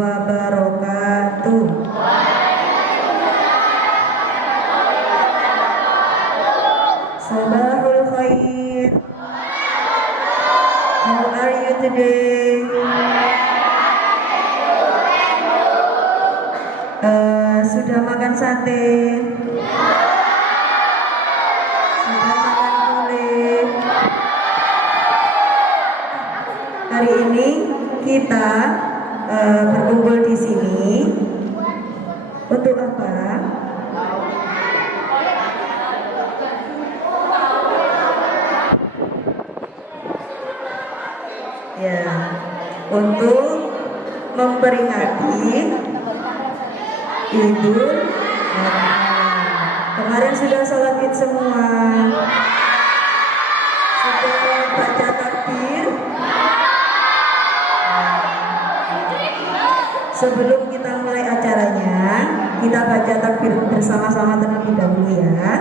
wabarakatuh. Sabahul khair. How are you today? Sudah makan sate? Sudah makan gulai? Hari ini kita berkumpul di sini untuk apa? Ya, untuk memperingati Idul Adha. Kemarin sudah sholat Id semua, sudah baca takbir. Sebelum kita mulai acaranya, kita baca takbir bersama-sama terlebih dahulu ya.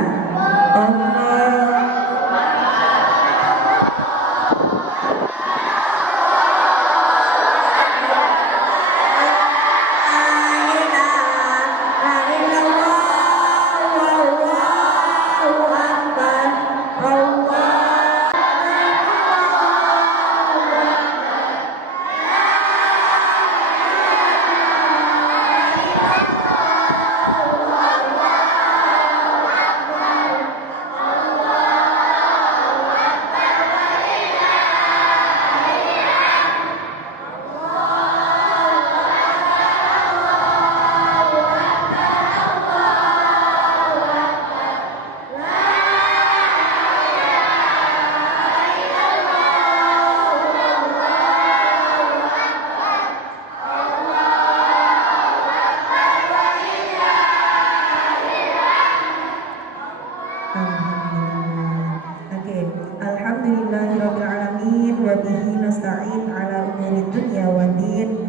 Alhamdulillahirrabbilalamin wa bihi nasta'in ala umuri dunya waddin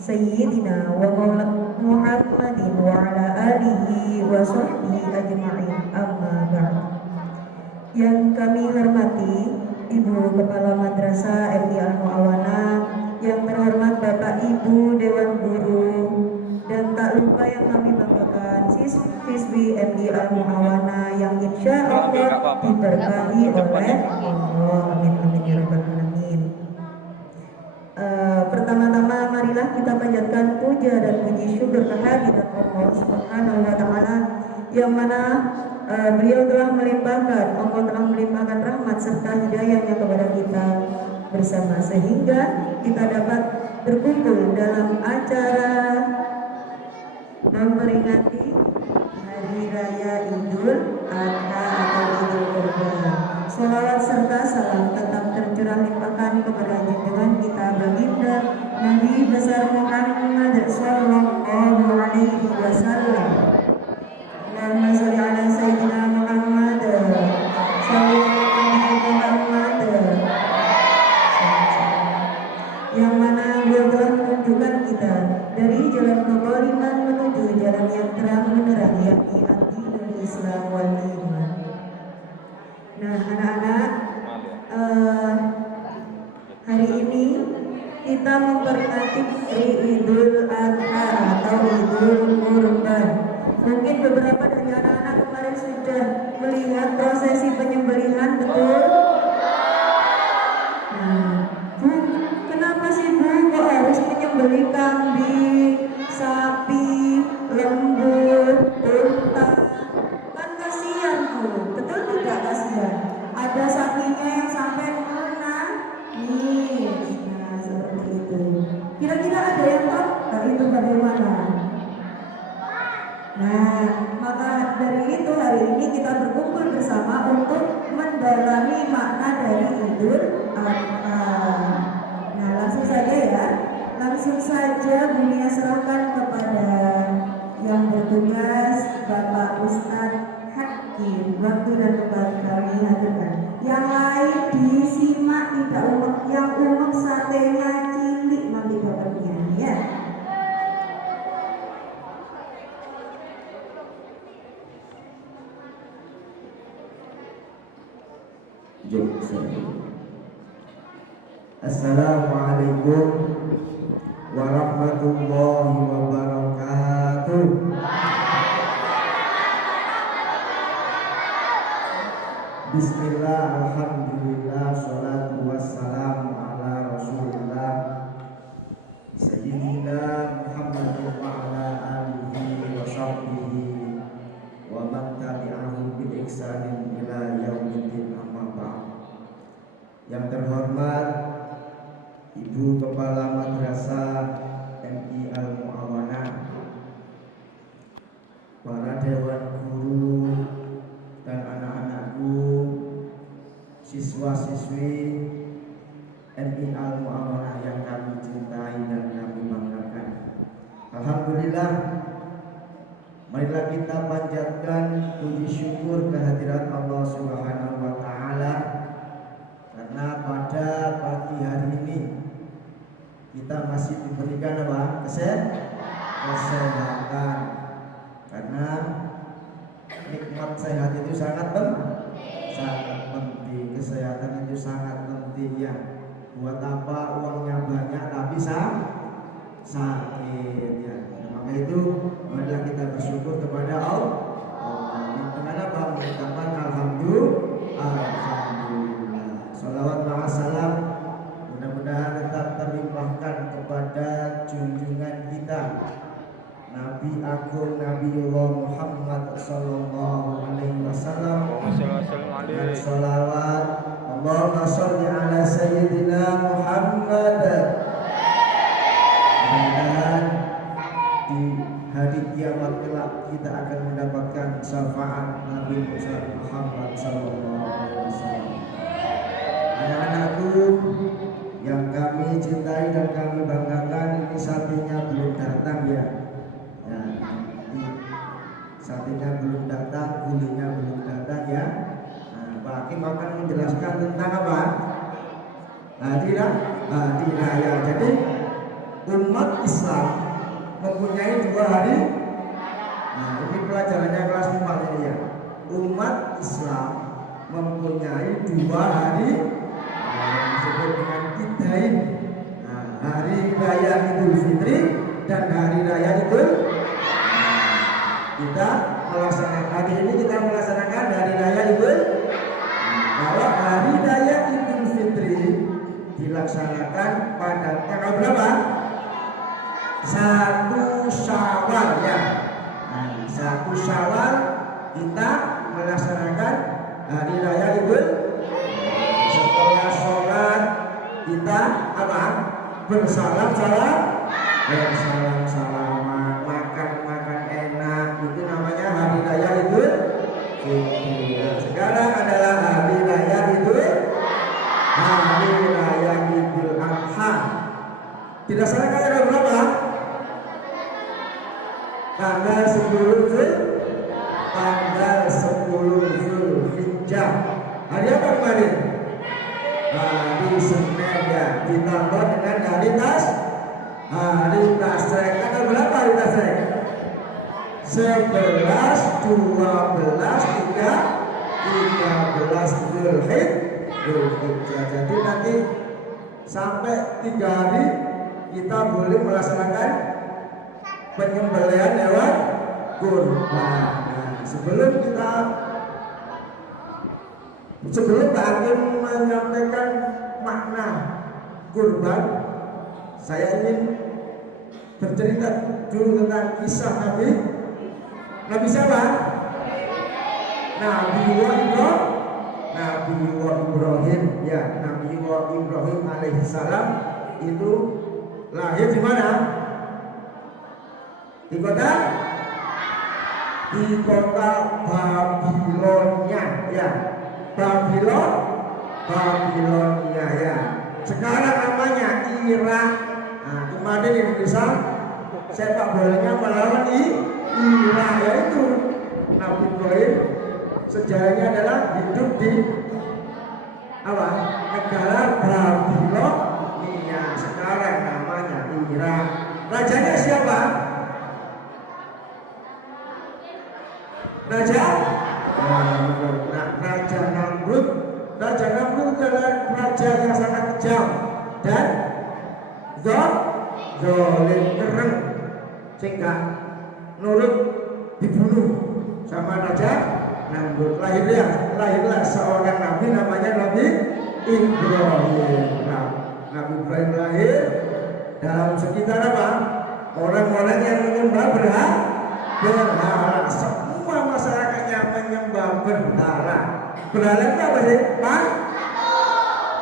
Sayyidina wa maulana Muhammadin wa ala alihi wa sahbihi ajma'in amma ba'd. Yang kami hormati Ibu Kepala Madrasah MI Al-Mu'awanah, yang terhormat Bapak Ibu Dewan Guru, dan tak lupa yang kami banggakan siswi MI Al-Mu'awanah yang insya Allah diberkahi oleh Allah. Amin amin ya rabbal alamin. Pertama-tama marilah kita panjatkan puja dan puji syukur kehadirat Allah Subhanahu wa taala, yang mana beliau telah melimpahkan, Allah telah melimpahkan rahmat serta hidayahnya kepada kita bersama, sehingga kita dapat berkumpul dalam acara memperingati Hari Raya Idul Adha atau Idul Kurban. Salawat serta salam tetap tercurah limpahkan kepada junjungan kita baginda Nabi besar Muhammad sallallahu alaihi wasallam. Allahumma shalli ala sayyidina Muhammad sallallahu alaihi Muhammad, yang mana beliau telah menunjukkan kita dari jalan kebalikan menuju jalan yang terang menerang, yakni ad-dinul Islam wal iman. Nah anak-anak, hari ini kita memperingati Idul Adha atau Idul Kurban. Mungkin beberapa dari anak-anak kemarin sudah melihat prosesi penyembelihan, betul? Nah, Bu, kenapa sih Bu kok harus menyembelih kambing, sapi, lembu, unta? Kan kasihan Bu, betul tidak kasihan? Ada sapinya yang sampai nangis. Nah, seperti itu. Kira-kira ada yang tahu tak itu bagaimana? Nah, maka dari itu hari ini kita berkumpul bersama untuk mendalami makna dari Idul Adha. Nah, langsung saja ya. Langsung saja Bunia serahkan kepada yang bertugas, Bapak Ustadz Hakim. Waktu dan tempat kami hadirkan. Yang lain disimak, tidak umek, yang umek satenya cilik nanti bapaknya ya. Assalamualaikum warahmatullahi wabarakatuh. Bismillah, alhamdulillah, salatu wassalamu ala rasulillah Sayyidina Muhammad wa ala alihi wa sahbihi wa man tabi'ahum bi ihsanin ila yaumiddin, amma ba'd. Yang terhormat Ibu Kepala Madrasah MI Al-Mu'awanah, para dewan guru dan anak-anakku, siswa-siswi MI Al-Mu'awanah yang kami cintai dan kami banggakan. Alhamdulillah, marilah kita panjatkan puji syukur kehadirat Allah Subhanahu wa taala karena pada pagi hari ini kita masih diberikan apa? Kesehatan. Karena nikmat sehat itu sangat penting. Kesehatan itu sangat penting ya. Buat apa uangnya banyak tapi sakit ya. Maka itu marilah kita bersyukur kepada Allah. Dengan apa? Mengucapkan alhamdulillah. Salawat wa salam mudah-mudahan tetap terlimpahkan kepada junjungan kita Nabi Agung Nabiullah Muhammad sallallahu alaihi wasallam. Dan salawat Allahumma sholli ala sayyidina Muhammad. Mudah-mudahan di hari kiamat kelak kita akan mendapatkan syafaat Nabi Muhammad sallallahu alaihi wasallam. Anak-anakku yang kami cintai dan kami banggakan, ini sapinya belum datang ya. Sapinya belum datang, kulinya belum datang ya. Pak Hakim akan menjelaskan tentang apa? Hari raya. Jadi umat Islam mempunyai 2 hari. Ini pelajarannya kelas 4 ini ya. Umat Islam mempunyai 2 hari yang disebut dengan Idain. Hari raya Idul Fitri dan hari raya Idul. Kita melaksanakan hari ini, kita melaksanakan hari raya Idul. Kalau hari raya Idul Fitri dilaksanakan pada tanggal berapa? 1 Syawal ya. 1 Syawal kita melaksanakan hari raya Idul. Setelah sholat kita apa? Bersalam-salaman, makan enak, itu namanya hari raya Idul Fitri. Sekarang adalah hari raya Idul Adha. Dilaksanakan tanggal berapa? Tanggal 10 Zulhijjah. Hari apa kemarin? Hari Senin ya. Ditambah dengan hari Tasrek. Tanggal berapa hari Tasrek? 11, 12, 13 Zulhijjah. Jadi nanti sampai 3 hari kita boleh melaksanakan penyembelihan hewan kurban. Sebelum Pak Hakim menyampaikan makna kurban, saya ingin bercerita dulu tentang kisah Nabi siapa? Nabiullah Ibrahim ya. Nabiullah Ibrahim alaihissalam itu lahir di mana? Di kota Babilonia ya. Babilonia ya. Sekarang namanya Irak. Kemarin Indonesia sepak bolanya melawan Irak, yaitu Nabi Ibrahim sejarahnya adalah hidup di negara Babilonia. Sekarang namanya Irak. Rajanya siapa? Raja Namrud. Raja Namrud adalah raja yang sangat kejam dan zalim kereng sehingga nurut dibunuh sama Raja Namrud. Lahirlah seorang nabi namanya Nabi Ibrahim. Nah, Nabi Ibrahim lahir dalam sekitar apa? Orang-orang yang menyembah berhala. Semua masyarakatnya menyembah berhala. Berhala itu apa sih? Pak?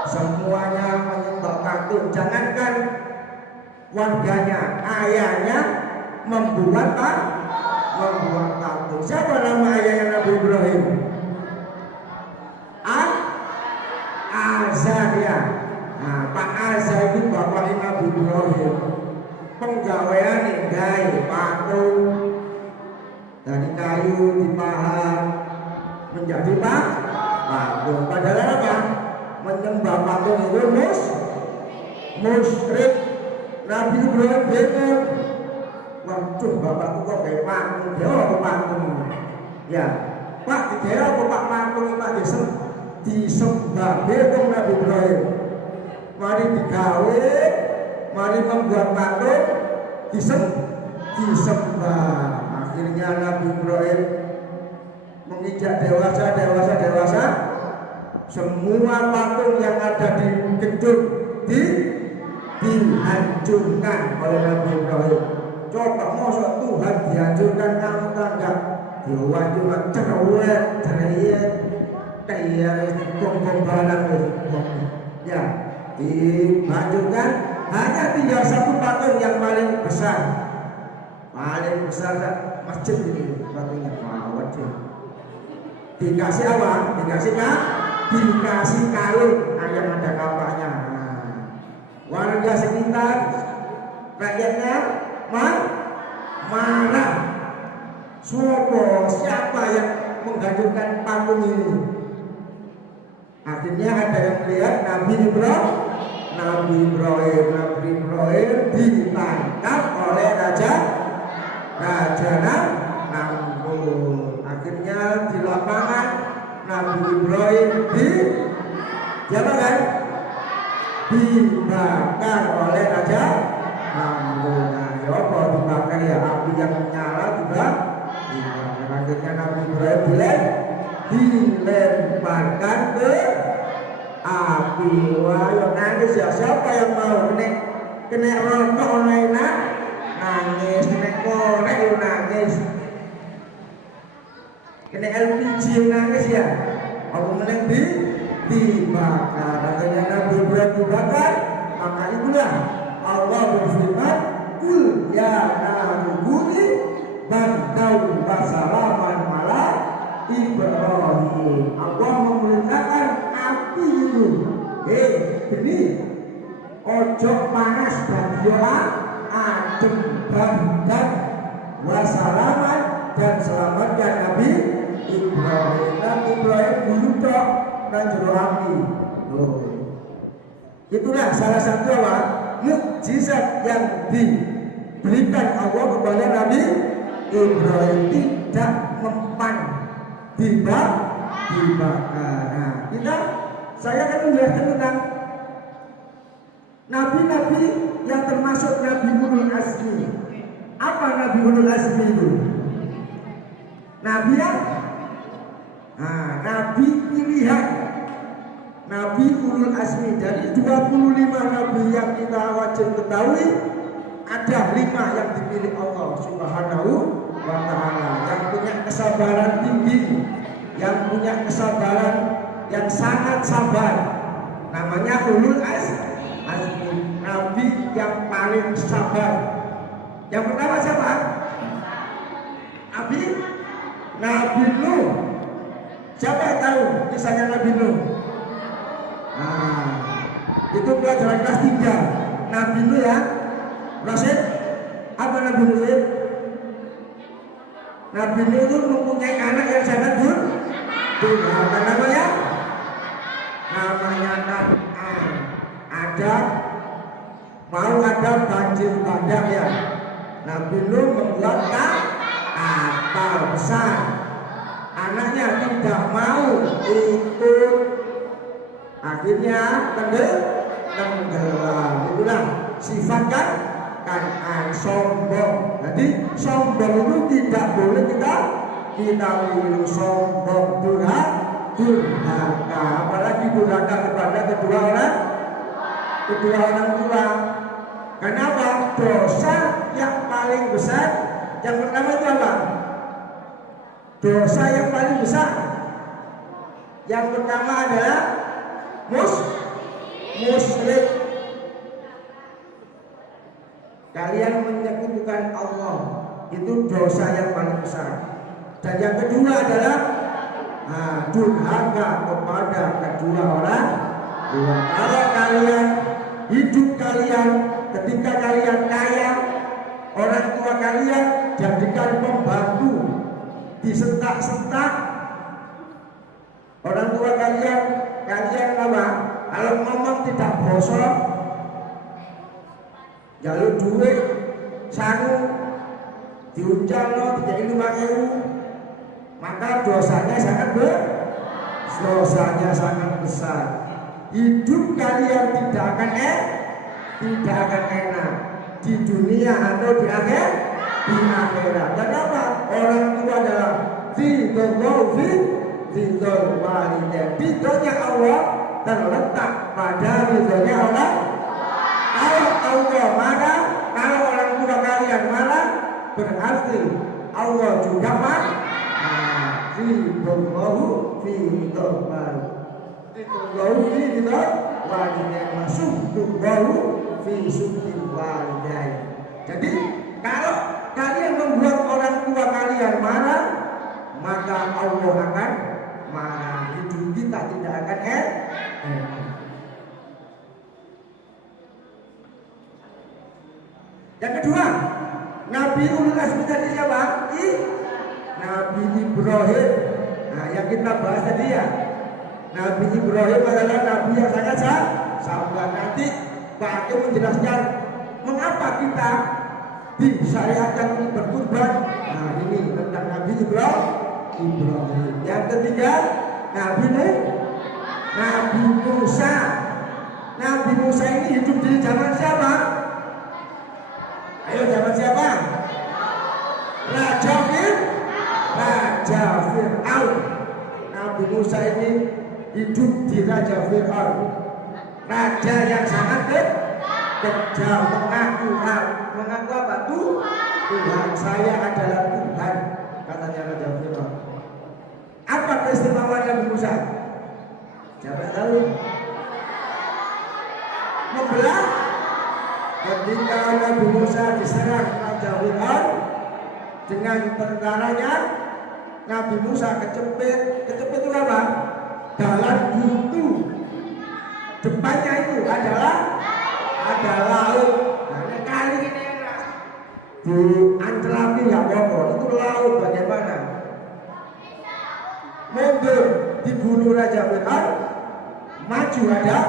Semuanya menyembah patung. Jangankan warganya, ayahnya membuat patung. Siapa nama ayahnya Nabi Ibrahim? Azar ya. Nah, Pak Azar itu bapaknya Nabi Ibrahim. Penggawean gawe patung dari kayu dipahat menjadi patung. Padahal apa? Menyembah patung itu musyrik. Nabi Ibrahim bingung. Waduh, bapakku kok kayak patung, dia apa patung? Ya, Pak, dia apa Pak patung Pak disembah bingung Nabi Ibrahim. Mari digawe, mari membuat patung, disembah. Akhirnya Nabi Ibrahim menginjak dewasa. Semua patung yang ada di gedung dihancurkan oleh Nabi Ibrahim. Coba masa Tuhan dihancurkan kamu tanggap diwajibkan cerewet kayak gong barang ya dihancurkan. Hanya tinggal satu patung yang paling besar masjid ini patungnya. Waduh, dikasih apa? Dikasih kalung yang ada kapaknya. Warga sekitar rakyatnya marah. Siapa yang menghancurkan patung ini? Akhirnya ada yang melihat Nabi Ibrahim ditangkap oleh Raja Namrud. Akhirnya di lapangan Nabi Ibrahim dibakar oleh Raja Namrud. Nah, kalau dibakar ya api yang menyala dibakar. Akhirnya Nabi Ibrahim dilemparkan ke api. Wah, yang nangis ya siapa yang mau kena rokok enak nangis, kena korek nangis, kena LPG nangis ya. Aku meneng dibakar. Akhirnya Nabi Ibrahim dibakar. Maka itulah Allah berfirman, "Qul ya narukuni bantau wasalaman ala Ibrahim." Allah memerintahkan api itu, ini ojo panas dan yola adem dan wasalaman dan selamatkan Nabi Ibrahim. Nabi Ibrahim duduk dan jero api. Itulah salah satu mukjizat yang diberikan Allah kepada Nabi Ibrahim, tidak mempan dibakar. Nah, saya akan menjelaskan tentang nabi-nabi yang termasuk Nabi Ulul Azmi. Apa Nabi Ulul Azmi itu? Nabi yang nabi pilihan, Nabi Ulul Azmi. Dari 25 nabi yang kita wajib ketahui, ada 5 yang dipilih Allah Subhanahu wa ta'ala, yang punya kesabaran tinggi, yang punya kesabaran yang sangat sabar. Namanya Ulul Azmi, nabi yang paling sabar. Yang pertama siapa? Nabi Nuh. Siapa yang tahu kisahnya Nabi Nuh? Itu pelajaran kelas 3. Nabi Nuh ya. Rasid, apa Nabi Nuh? Nabi Nuh itu mempunyai anak yang sangat apa namanya? Namanya ada banjir bandang ya. Nabi Nuh membuat kapal besar. Anaknya tidak mau ikut. Akhirnya tenggelam. Itulah sifat sombong. Jadi sombong itu tidak boleh kita niru. Sombong, durhaka, apalagi durhaka kepada kedua orang tua. Kenapa? Dosa yang paling besar yang pertama itu apa? Dosa yang paling besar yang pertama adalah musyrik. Kalian menyekutukan Allah, itu dosa yang paling besar. Dan yang kedua adalah durhaka kepada kedua orang tua. Kalau kalian hidup kalian ketika kalian kaya, orang tua kalian jadikan pembantu, disentak-sentak orang tua kalian apa? Kalau ngomong tidak bosok, jalur duit, sangu, diuncang lo, tidak 5.000, maka dosanya sangat besar. Hidup kalian tidak akan enak di dunia atau di akhirat. Kenapa? Orang tua adalah ridhol walidain. Ridhonya Allah terletak pada ridhonya Allah. Kalau Allah marah, kalau orang tua kalian marah, berarti Allah juga marah. Ridhol fi ridhol walidain masuktuhu fi suktil walidain. Jadi kalau kalian membuat orang tua kalian marah, maka Allah akan marah. Hidup kita tidak akan enak. Yang kedua, Nabi ulul azmi tadi siapa? Nabi Ibrahim. Nah, yang kita bahas tadi ya, Nabi Ibrahim adalah Nabi yang sangat sabar. Nanti Pak Hakim menjelaskan mengapa kita disyariatkan untuk berkurban. Nah, ini tentang Nabi Ibrahim. Yang ketiga, Nabi Musa. Nabi Musa ini hidup di zaman siapa? Ayo, zaman siapa? Raja Fir'aun. Nabi Musa ini hidup di Raja Fir'aun, raja yang sangat kejam, mengaku apa? Tuhan saya adalah Tuhan, katanya Raja Fir'aun. Apa keistimewaan Nabi Musa? Siapa tahu? Membelah. Ketika Nabi Musa diserang Raja Fir'aun dengan tentaranya, Nabi Musa kecepit itu apa? Dalam buntu. Depannya itu adalah laut. Nah, kali ini enak. Di Ancelapi ya pokok itu laut bagaimana? Mundur dibunuh Raja Fir'aun, maju adalah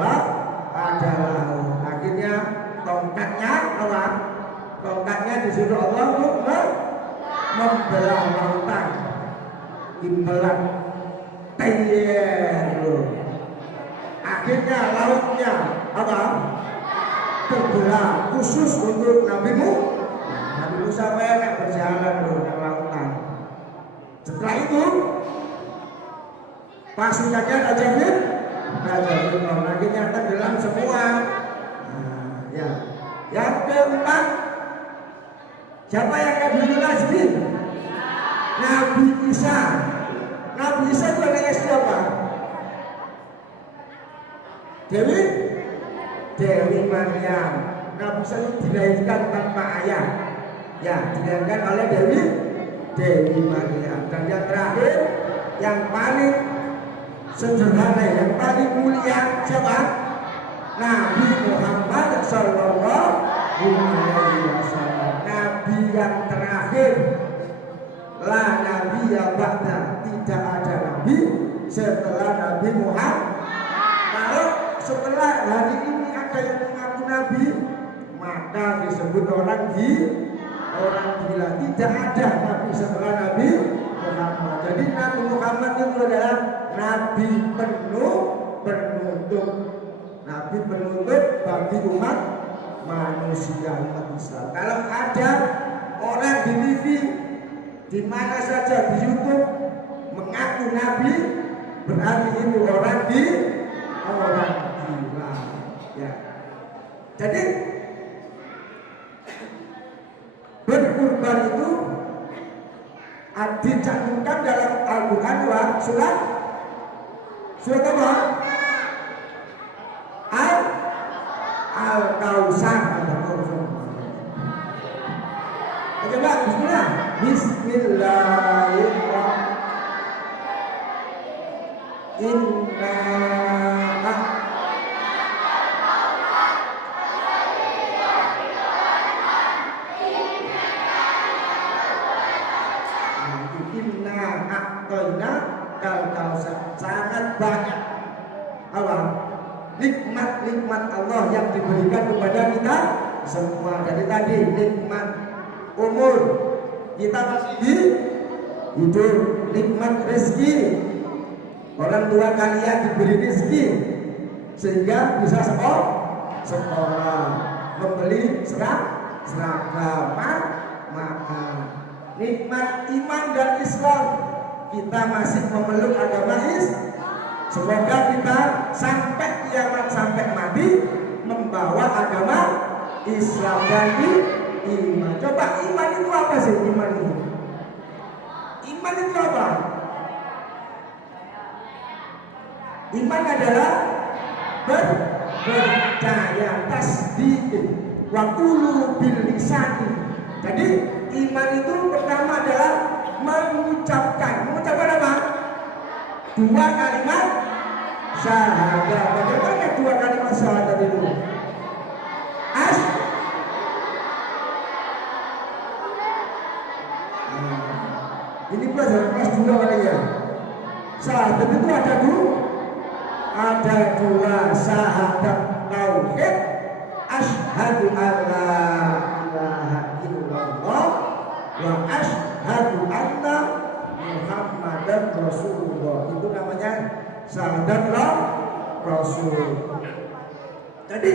laut. Akhirnya tongkatnya apa? Tongkatnya disuruh Allah untuk membelah lautan. Imbelah akhirnya lautnya apa? Terbelah khusus untuk Nabi Musa berjalan ke lautan. Setelah itu pasukannya Raja Fir'aun akhirnya tenggelam semua. Ya. Yang keempat, siapa yang Nabi Azmi? Nabi Isa. Nabi Isa itu anaknya siapa? Dewi Maryam. Nabi Isa itu dilahirkan tanpa ayah. Ya, dilahirkan oleh Dewi Maryam. Dan yang terakhir, yang paling sederhana, yang paling mulia siapa? Nabi Muhammad Sallallahu Alaihi Wasallam. Nabi yang terakhir. La Nabi ya ba'da, tidak ada Nabi setelah Nabi Muhammad. Kalau setelah hari ini ada yang mengaku Nabi, maka disebut orang gila. Tidak ada Nabi setelah Nabi Muhammad. Jadi Nabi Muhammad itu adalah Nabi penutup. Nabi penutup bagi umat manusia umat Islam. Kalau ada orang di TV, di mana saja di YouTube mengaku nabi, berarti itu orang gila. Ya. Jadi berkurban itu dicantumkan dalam Al-Quran surat apa? Al-Kausar. Coba bismillah. Bismillahirrahmanirrahim. Sangat banyak nikmat Allah yang diberikan kepada kita semua. Dari tadi nikmat umur, kita masih hidup, nikmat rezeki, orang tua kalian diberi rezeki sehingga bisa sekolah, membeli seragam, makan. Nikmat iman dan Islam, kita masih memeluk agama Islam. Semoga kita sampai kiamat, sampai mati membawa agama Islam dan iman. Coba iman itu apa sih? Iman itu apa? Iman adalah percaya, tasdik, wa qulu bil lisani. Jadi iman itu pertama adalah mengucapkan apa? Dua kalimat syahadat. Bagaimana dua kalimat syahadat itu? Ini pelajaran kelas 2 kali ya. Syahadat itu ada dua, syahadat tauhid, asyhadu alla ilaha illallah wa asyhadu anna Muhammadan Rasulullah. Itu namanya syahadat Rasul. Jadi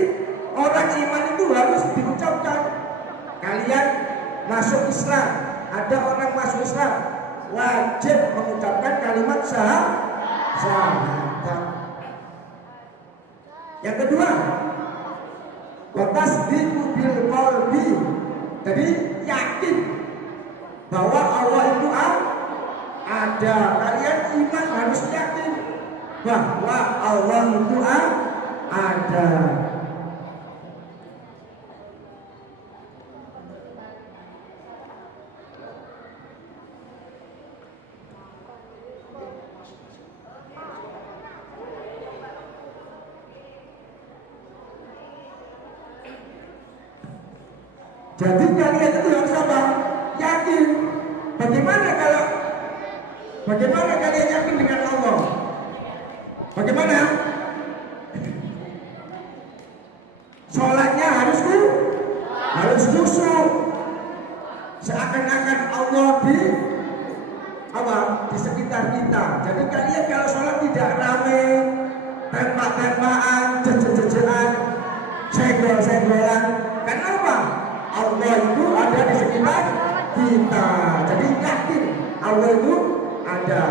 orang iman itu harus diucapkan. Kalian masuk Islam, ada orang masuk Islam, wajib mengucapkan kalimat syahadat. Yang kedua, wa tasdiqu bil qalbi. Jadi yakin bahwa Allah itu ada. Kalian iman harus yakin bahwa Allah itu ada. Jadi kalian itu harus apa? Yakin. Bagaimana kalian yakin dengan Allah? Bagaimana? Sholatnya harus khusyuk. Seakan-akan Allah di sekitar kita. Jadi kalian kalau sholat tidak rame, tembak-tembakan, jejejejean, senggol-senggolan. Karena apa? Allah itu ada di sekitar kita. Jadi yakin Allah itu ada.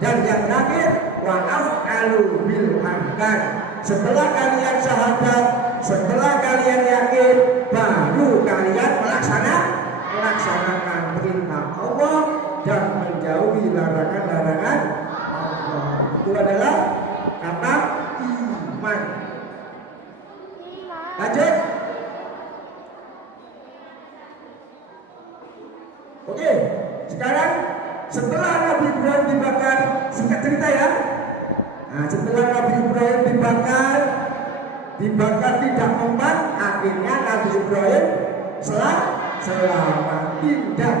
Dan yang terakhir, wa af'alu bil arkan. Setelah kalian syahadat, setelah kalian yakin, baru kalian melaksanakan perintah Allah dan menjauhi larangan-larangan Allah. Itu adalah kata iman. Lanjut. Oke, sekarang setelah Nabi Ibrahim dibakar, singkat cerita ya. Nah, setelah Nabi Ibrahim dibakar tidak mempan, akhirnya Nabi Ibrahim selamat, pindah,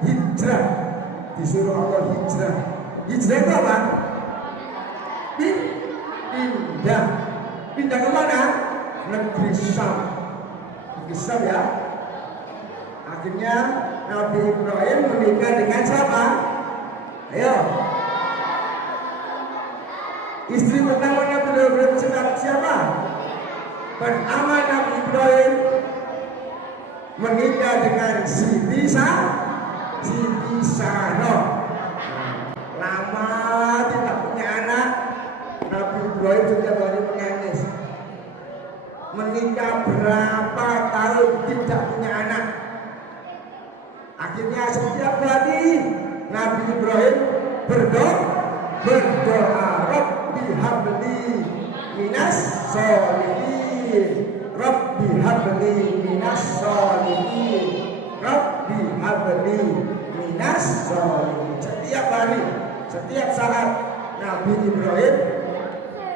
hijrah. Disuruh Allah hijrah. Hijrah itu apa? Pindah ke mana? Negeri Syam. Negeri Syam ya. Akhirnya Nabi Ibrahim menikah dengan siapa? Ayo. Istri pertama Nabi Ibrahim siapa? Pertama Nabi Ibrahim menikah dengan Siti Sarah. Lama tidak punya anak, Nabi Ibrahim setiap hari menangis. Menikah berapa tahun tidak punya anak. Akhirnya setiap hari Nabi Ibrahim berdoa Rabbi habli minas sholihin, Rabbi habli minas sholihin, Rabbi habli minas sholihin. Setiap hari, setiap saat Nabi Ibrahim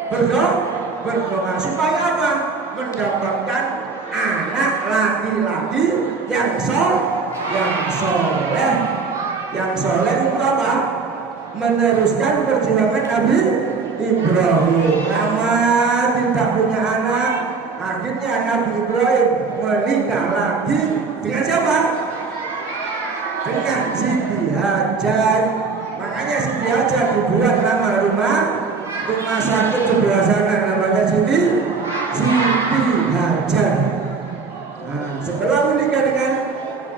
berdoa supaya apa? Mendapatkan anak laki-laki yang soleh. Yang soleh itu apa? Meneruskan perjuangan Nabi Ibrahim. Lama tidak punya anak, akhirnya Nabi Ibrahim menikah lagi dengan siapa? Dengan Siti Hajar. Makanya Siti Hajar dibuat nama rumah sakit sebelah sana, namanya Siti Hajar. Nah, setelah menikah dengan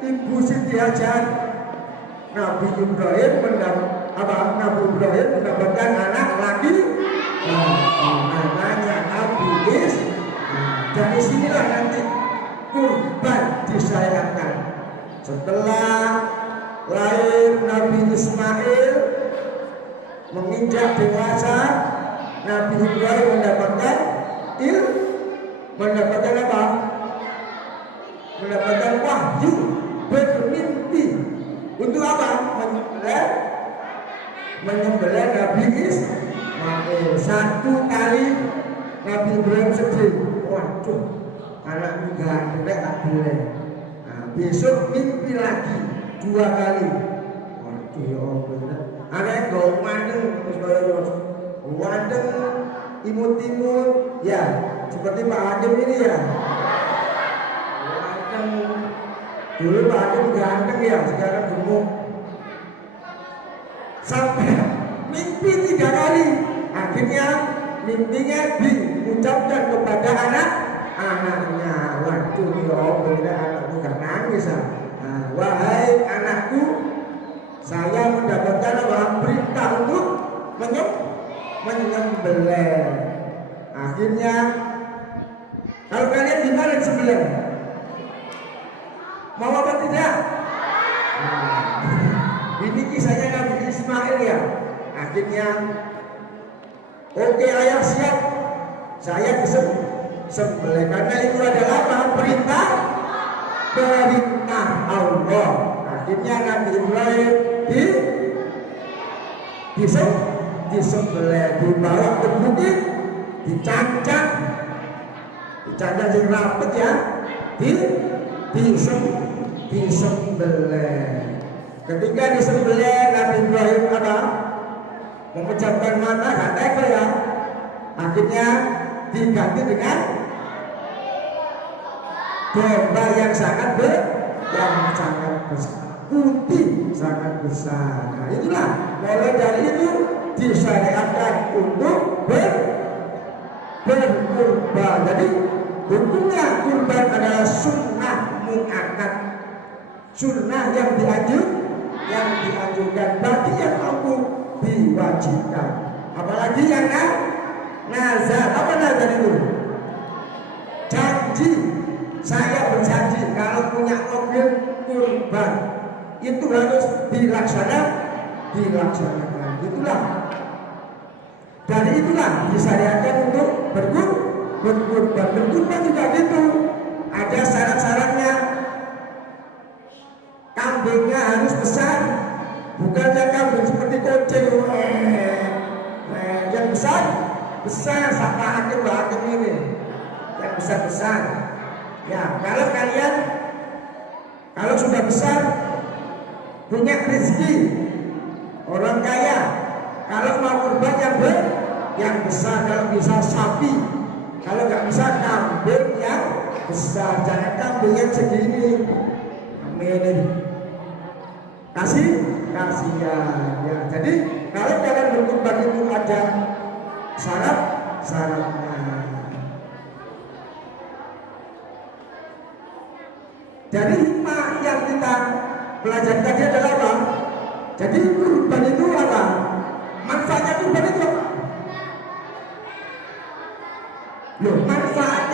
Ibu Siti Hajar, Nabi Ibrahim mendapatkan anak laki, namanya Nabi Is. Dari sinilah nanti kurban disayangkan. Setelah lahir Nabi Ismail, menginjak dewasa, Nabi Ibrahim mendapatkan apa? Mendapatkan wahyu, bermimpi. Untuk apa? Menyembelih Nabi Ismail. Satu kali Nabi Ibrahim sedih. Waduh, anakku gak ada tak boleh. Nah, besok mimpi lagi 2 kali. Waduh, ya Allah. Anak gak mandeng terus mandeng imut-imut ya, seperti Pak Hakim ini ya. Mandeng. Dulu Pak Hakim ganteng ya, sekarang gemuk. Sampai mimpi 3 kali. Akhirnya mimpinya diucapkan kepada anaknya. Waduh, ya Allah, anakku gak nangis. Wahai anakku, saya mendapatkan apa? Perintah untuk menyembelih. Akhirnya, kalau kalian gimana disembelih? Mau apa tidak? Ini kisahnya Nabi Ismail ya. Akhirnya, oke ayah siap, saya disembelih karena itu adalah apa? Perintah Allah. Akhirnya Nabi Ibrahim disembelih, dibawa ke bukit, dicancang sing rapet ya, disembelih. Ketika disembelih, Nabi Ibrahim apa? Memejamkan mata, gak tega ya. Akhirnya diganti dengan domba yang sangat besar, putih sangat besar. Nah itulah, mulai dari itu disyariatkan untuk berkurban. Jadi hukumnya kurban adalah sunnah muakkad, sunnah yang dianjurkan bagi yang mampu diwajibkan. Apalagi yang nazar. Apa nazar itu? Janji. Saya berjanji kalau punya mobil kurban itu harus dilaksanakan. Itulah. Dari itulah disyariatkan untuk berkurban. Berkurban juga gitu. Ada syarat-syaratnya. Kambingnya harus besar. Bukannya kambing seperti kucing. Yang besar sama hakim ini. Yang besar. Ya, kalau sudah besar punya rezeki orang kaya, kalau mau kurban yang besar, kalau bisa sapi, kalau nggak bisa kambing yang besar, jangan kambing yang segini. Amin. Kasihan ya. Jadi kalau kalian berkurban itu ada syaratnya. Jadi hikmah yang kita pelajari tadi adalah apa? Jadi kurban itu apa? Manfaatnya kurban itu apa? Loh, manfaat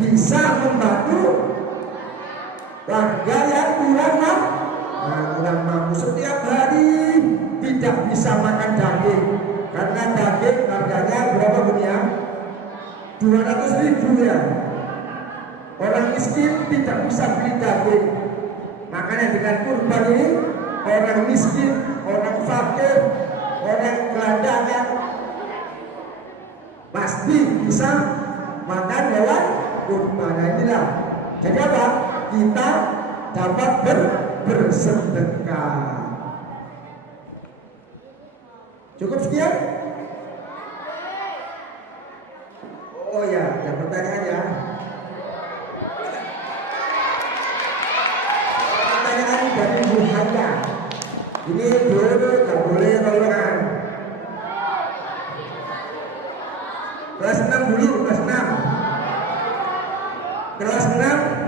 bisa membantu warga yang kurang mampu setiap hari tidak bisa makan daging karena daging harganya berapa dunia? 200.000 ya. Orang miskin tidak bisa beli daging. Makanya dengan kurban ini orang miskin, orang fakir, orang gelandangan pasti bisa makan hewan kurban. Nah, inilah. Jadi apa? Kita dapat bersedekah. Cukup sekian? Oh ya, ada pertanyaan ya. Pertanyaan dari Bu Haya. Ini dulu tak boleh rolongan. Kelas 6 dulu, kelas 6. Kelas 6.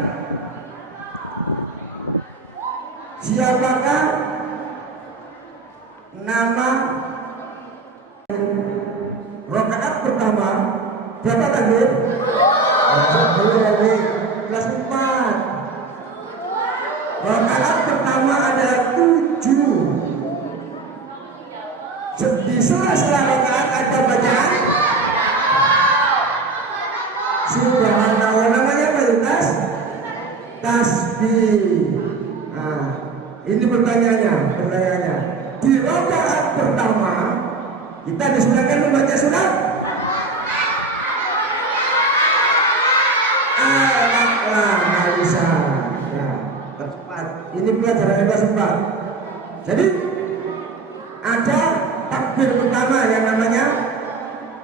Siapakah nama rakaat pertama? Berapa tadi? Kelas 4. Rakaat pertama adalah 7. Di sela-sela rakaat ada bacaan Subhanallah, namanya apa itu? Tasbih. Nah, ini pertanyaannya. Di rakaat pertama kita disunahkan membaca surat Al-Baqarah. Ya, tepat. Ini pelajaran yang kelas 4. Jadi ada takbir pertama yang namanya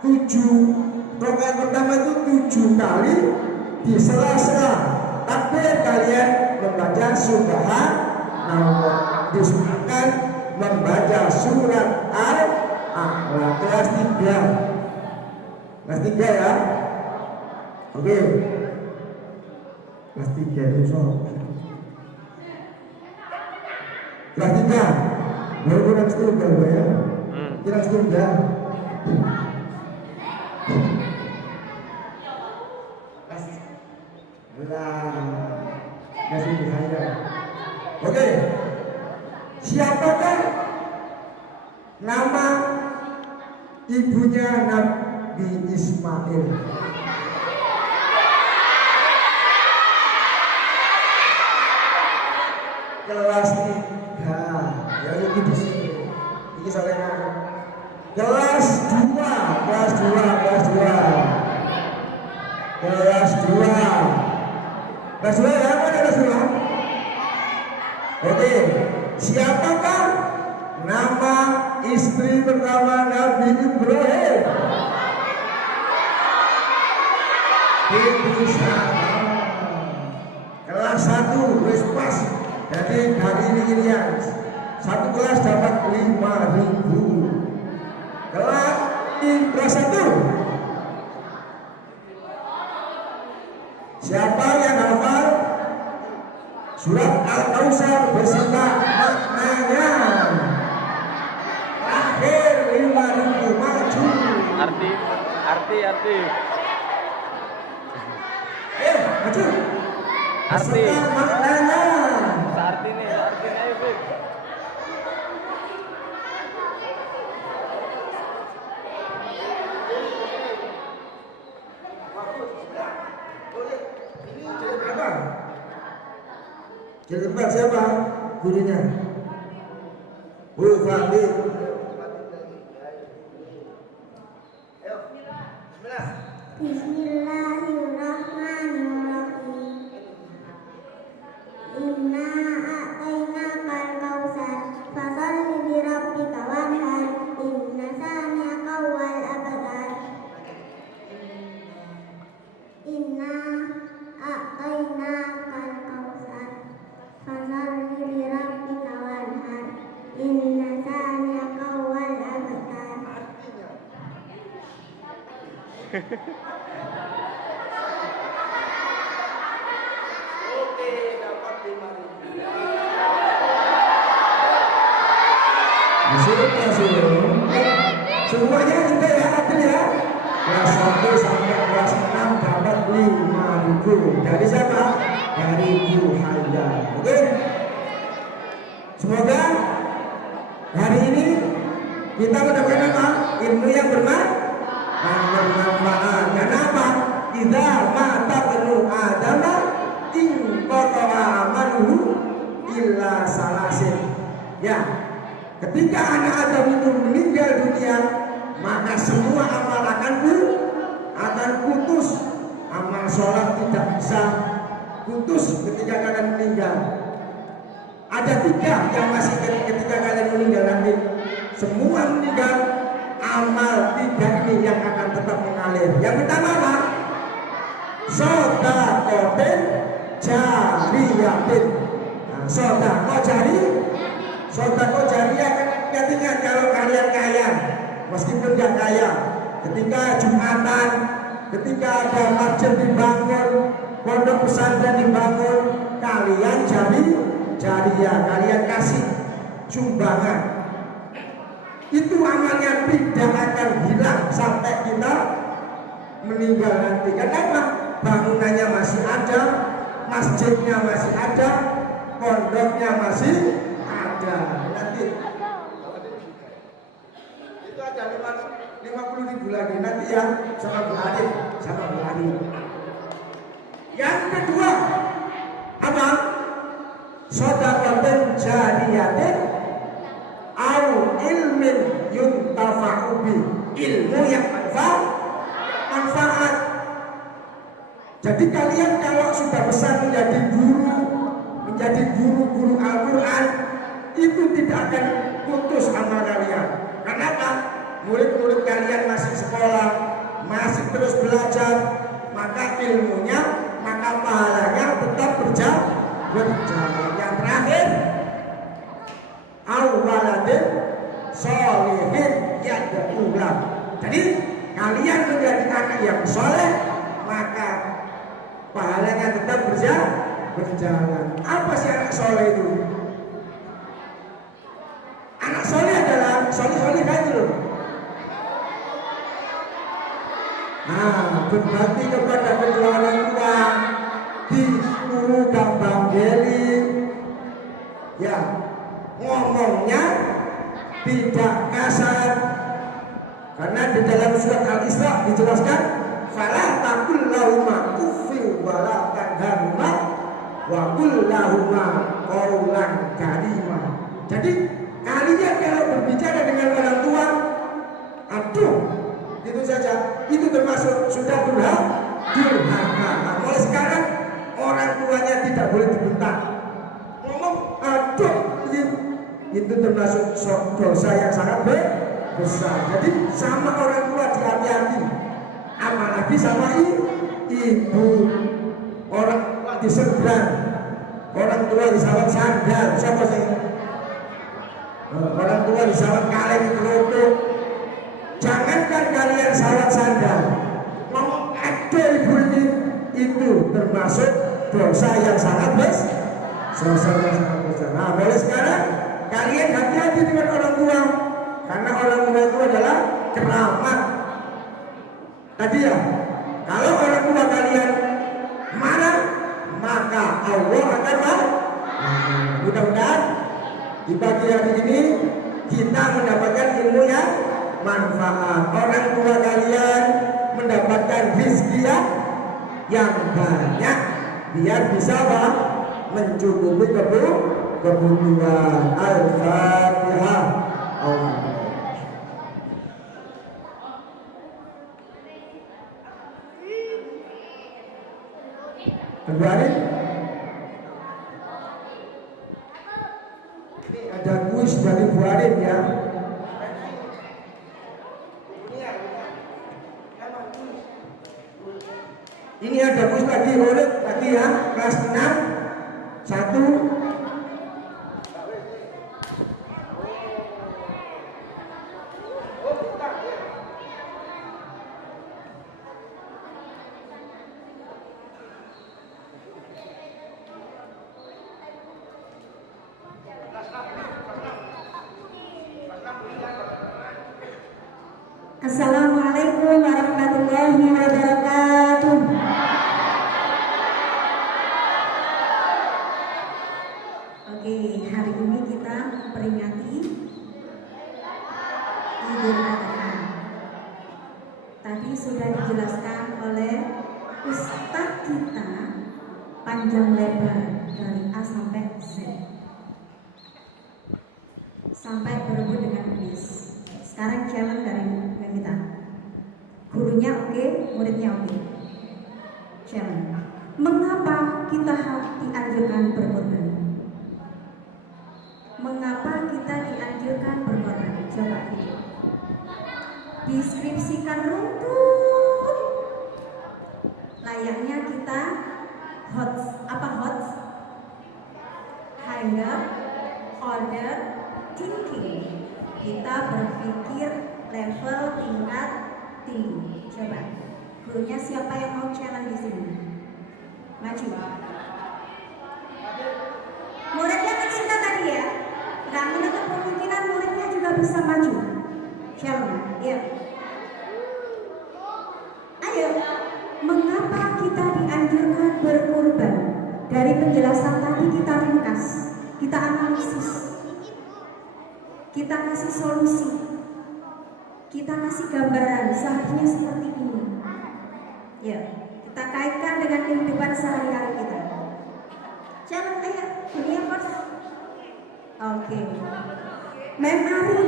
7. Rakaat pertama itu 7 kali. Di sela-sela takbir kalian membaca Subhanallah. Disunahkan membaca surat Al-A'la. Kelas 3. Kelas 3 ya. Oke. Kelas 3 itu soal. Kelas 3. Baru kurang setengah ya. Kurang setengah. Oke, siapakah nama ibunya Nabi Ismail? Kelas 3. Ya ini di sini. Ini soalnya kelas 2. Kelas 2 ya, mana kelas 2? Oke, siapakah nama istri pertama Nabi Ibrahim? Ibu Sarah. Kelas 1, wis pas. Jadi hari ini ya, satu kelas dapat 5.000. Kelas 1. Siapa yang hafal surat Al-Kautsar beserta maknanya? Akhir 5.000 maju. Arti. Maju. Arti. Beserta maknanya. Arti nih Fik. Jadi tempat siapa gurunya? Bu Fandi. Bismillahirrahmanirrahim. Inna a'tainakal kautsar fasholli li rabbika wanhar inna saniyaka wal abtar. Inna a'tainakal kautsar fasholli li rabbika wanhar inna saniyaka wal abtar. Masih. Semuanya juga ya, adil ya. Kelas 1 sampai kelas 6 dapat 5.000. Dari siapa? Dari Bu Haida. Oke? Semoga hari ini kita mendapatkan apa? Ilmu yang bermanfaat. Kenapa? Idza mata benu adama in qata'a amaluhu illa salasin. Ya, ketika anak Adam itu meninggal dunia, maka semua amal akan putus. Amal sholat tidak bisa putus ketika kalian meninggal. Ada 3 yang masih ketika kalian meninggal nanti. Semua meninggal, amal 3 ini yang akan tetap mengalir. Yang pertama apa? Shadaqatin jariyatin. Shadaqah jariyah artinya kalau kalian kaya, meskipun gak kaya, ketika Jumatan, ketika ada masjid dibangun, pondok pesantren dibangun, kalian jariyah, kalian kasih sumbangan. Itu amalnya tidak akan hilang sampai kita meninggal nanti. Kenapa? Bangunannya masih ada, masjidnya masih ada, pondoknya masih ada. Nanti itu ada 50.000 lagi nanti ya, sama Bu Adit. Yang kedua apa? Shadaqatin jariyatin au ilmin yuntafa'u bi. Ilmu yang manfaat. Jadi kalian kalau sudah besar menjadi guru Al-Quran, itu tidak akan putus amal kalian. Kenapa? Murid-murid kalian masih sekolah, masih terus belajar, maka ilmunya, maka pahalanya tetap berjalan. Yang terakhir, awaladin sholihin yad'ulah. Jadi kalian menjadi anak yang soleh, maka pahalanya tetap berjalan. Apa sih anak soleh itu? Anak soleh adalah soleh kan itu. Berbakti kepada kedua orang tua, disuruh gampang geli, ya ngomongnya tidak kasar, karena di dalam surat Al-Isra dijelaskan, fala taqul lahuma uffin wala tanharhuma wa qul lahuma qawlan karima. Jadi kalian kalau berbicara dengan orang tua, aduh, itu saja, itu termasuk sudah durhaka. Mulai sekarang orang tuanya tidak boleh dibentak. Ngomong aduh, itu termasuk dosa yang sangat besar. Jadi sama orang tua dihati-hati, apalagi sama ibu. Orang tua diserang, orang tua disawat sandal. Siapa sih? Orang tua disawat kaleng kerupuk. Jangankan kalian sawat sandal, ngomong ada ibu ini, itu termasuk dosa yang sangat besar. Nah, mulai sekarang kalian hati-hati dengan orang tua, karena orang tua itu adalah keramat. Tadi ya, kalau orang tua kalian marah, maka Allah akan marah. Mudah-mudahan di pagi hari ini kita mendapatkan ilmu yang manfaat. Orang tua kalian mendapatkan rezeki yang banyak, biar bisa mencukupi kebutuhan. Al-Fatihah. Kembali. Ini ada kuis dari Bu Arin ya. Ini ada kuis lagi, urut lagi ya, kelas 6 1. Assalamualaikum warahmatullahi wabarakatuh. Oke, hari ini kita peringati Idul Adha. Tadi sudah dijelaskan oleh Ustadz kita panjang lebar dari A sampai Z, sampai berebut dengan bis. Sekarang challenge dari kita. Gurunya oke, muridnya oke. Challenge. Mengapa kita dianjurkan berkorban? Mengapa kita dianjurkan berkorban? Coba deskripsikan runtut. Layaknya kita hot, apa hot? Higher order thinking. Kita berpikir level tingkat tinggi. Coba, gurunya siapa yang mau challenge di sini? Maju. Muridnya kecilkan tadi ya. Nggak menutup kemungkinan muridnya juga bisa maju. Challenge, ya. Ayo, mengapa kita dianjurkan berkorban? Dari penjelasan tadi kita ringkas, kita analisis. Kita kasih solusi, kita kasih gambaran seharusnya seperti ini. Ya, kita kaitkan dengan kehidupan sehari-hari kita. Jangan kayak dunia first. Oke. Mem Ari,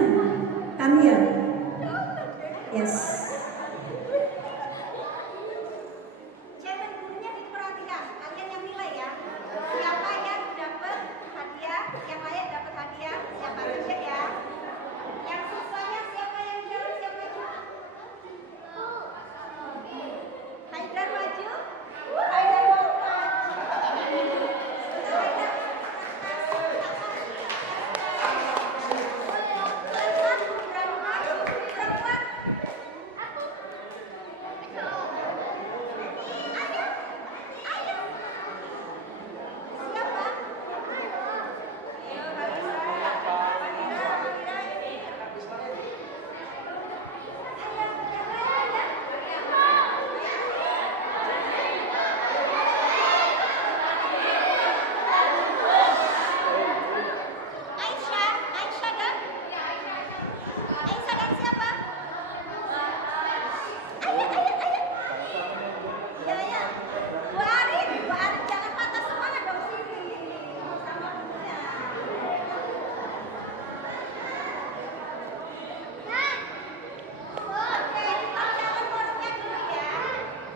come here. Yes. Jangan gurunya diperhatikan, kalian yang nilai ya. Siapa yang dapat hadiah, yang layak dapat hadiah, siapa aja ya. Yang susahnya siapa yang jalan, siapa yang jalan. Haidar maju. Haidar mau maju. Haidar. Pelan-pelan, berani maju, pelan-pelan. Ayo, ayo. Siapa? Ayo, Aisyah, Aisyah dan? Aisyah dan siapa? Ayo, ayo, ayo. Ya, ya. Bu Arin, jangan patah semangat dong sini. Sama gurunya. Oke, tantangan muridnya dulu ya.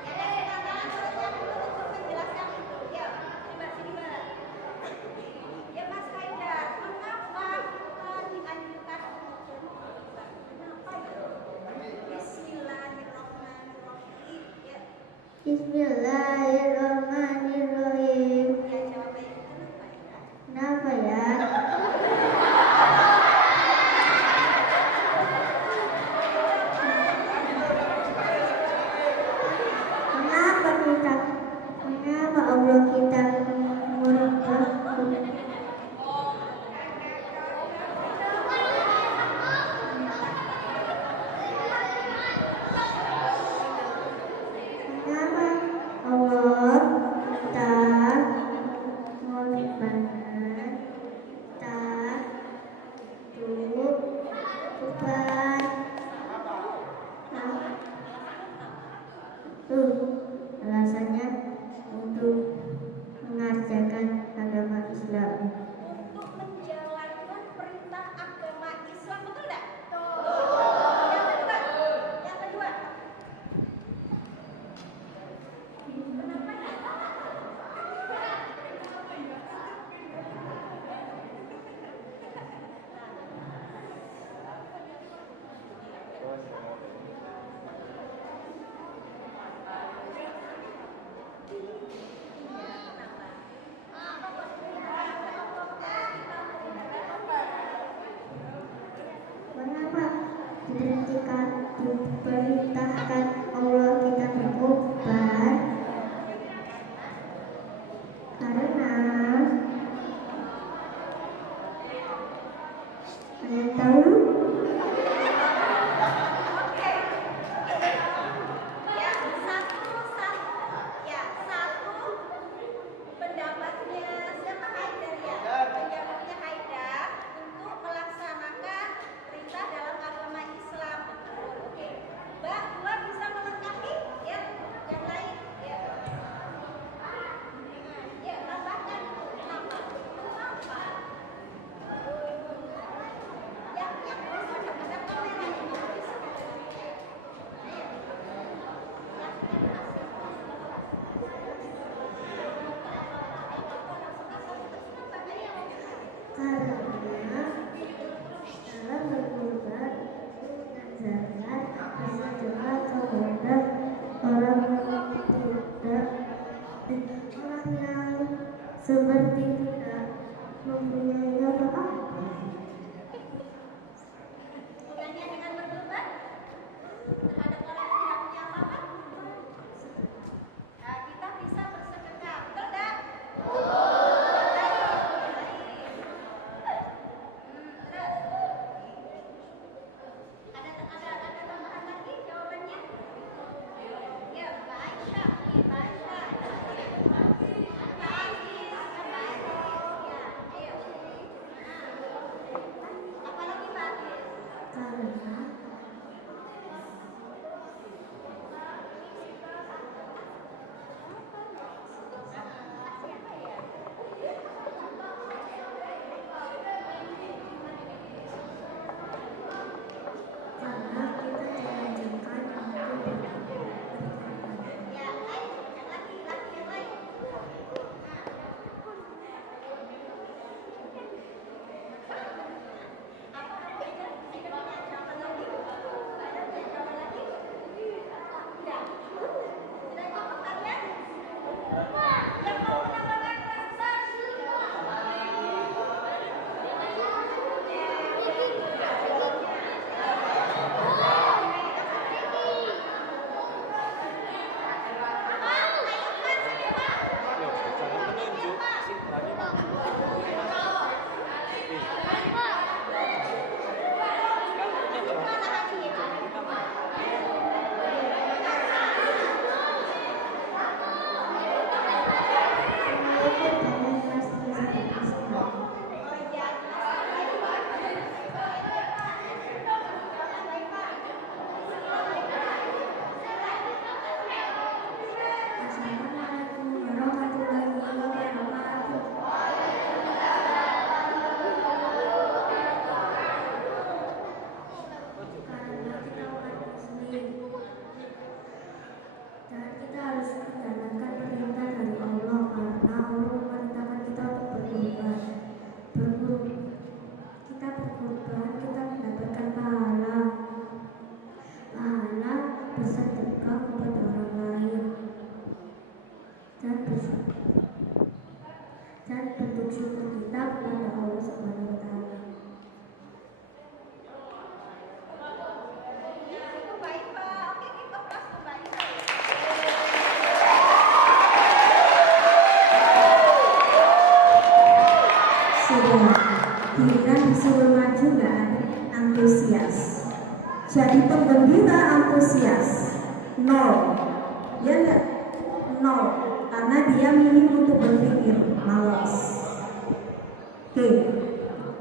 Ya, dari tantangan muridnya dulu untuk menjelaskan itu. Ya, sini Mbak, sini Mbak. Ya Mas Haidar, mengapa kita dianjurkan untuk berkorban? Kenapa ya? Bismillahirrahmanirrahim. Ya, Bismillahirrahmanirrahim. ya jawabannya kenapa ya? Kenapa ya? Kenapa Allah kita mengurungkan? Kenapa Allah kita terhadap orang yang tidak punya apa-apa? Nah, kita bisa bersedekah, betul enggak? Terus ada tambahan lagi jawabannya? Ya, Mbak Aisyah, Mbak Aisyah. Mbak Aziz, Mbak Aziz. Ya, ayo. Apa lagi Mbak Aziz? Karena karena kita dianjurkan untuk Ya, ayo, yang lagi yang lain. Apa ada punya jawaban lagi? Ada punya jawaban lagi? Tidak. Sudah cukup kalian? Yang mau menambahkan kelas Jangan menunjuk. Simpannya Assalamualaikum warahmatullahi wabarakatuh. Karena kita umat muslim dan kita harus menjalankan perintah dari Allah karena Allah memerintahkan kita untuk berkorban. Kita berkorban, kita mendapatkan pahala bersedekah kepada orang lain dan bentuk syukur kita kepada Allah Subhanahu wa taala. Ya, itu baik Pak. Oke, kita kelas kembali. Sudah, giliran disuruh maju nggak ada antusias. Jadi penggembira antusias 0, ya nggak? 0, karena dia milih untuk berpikir malas. Oke,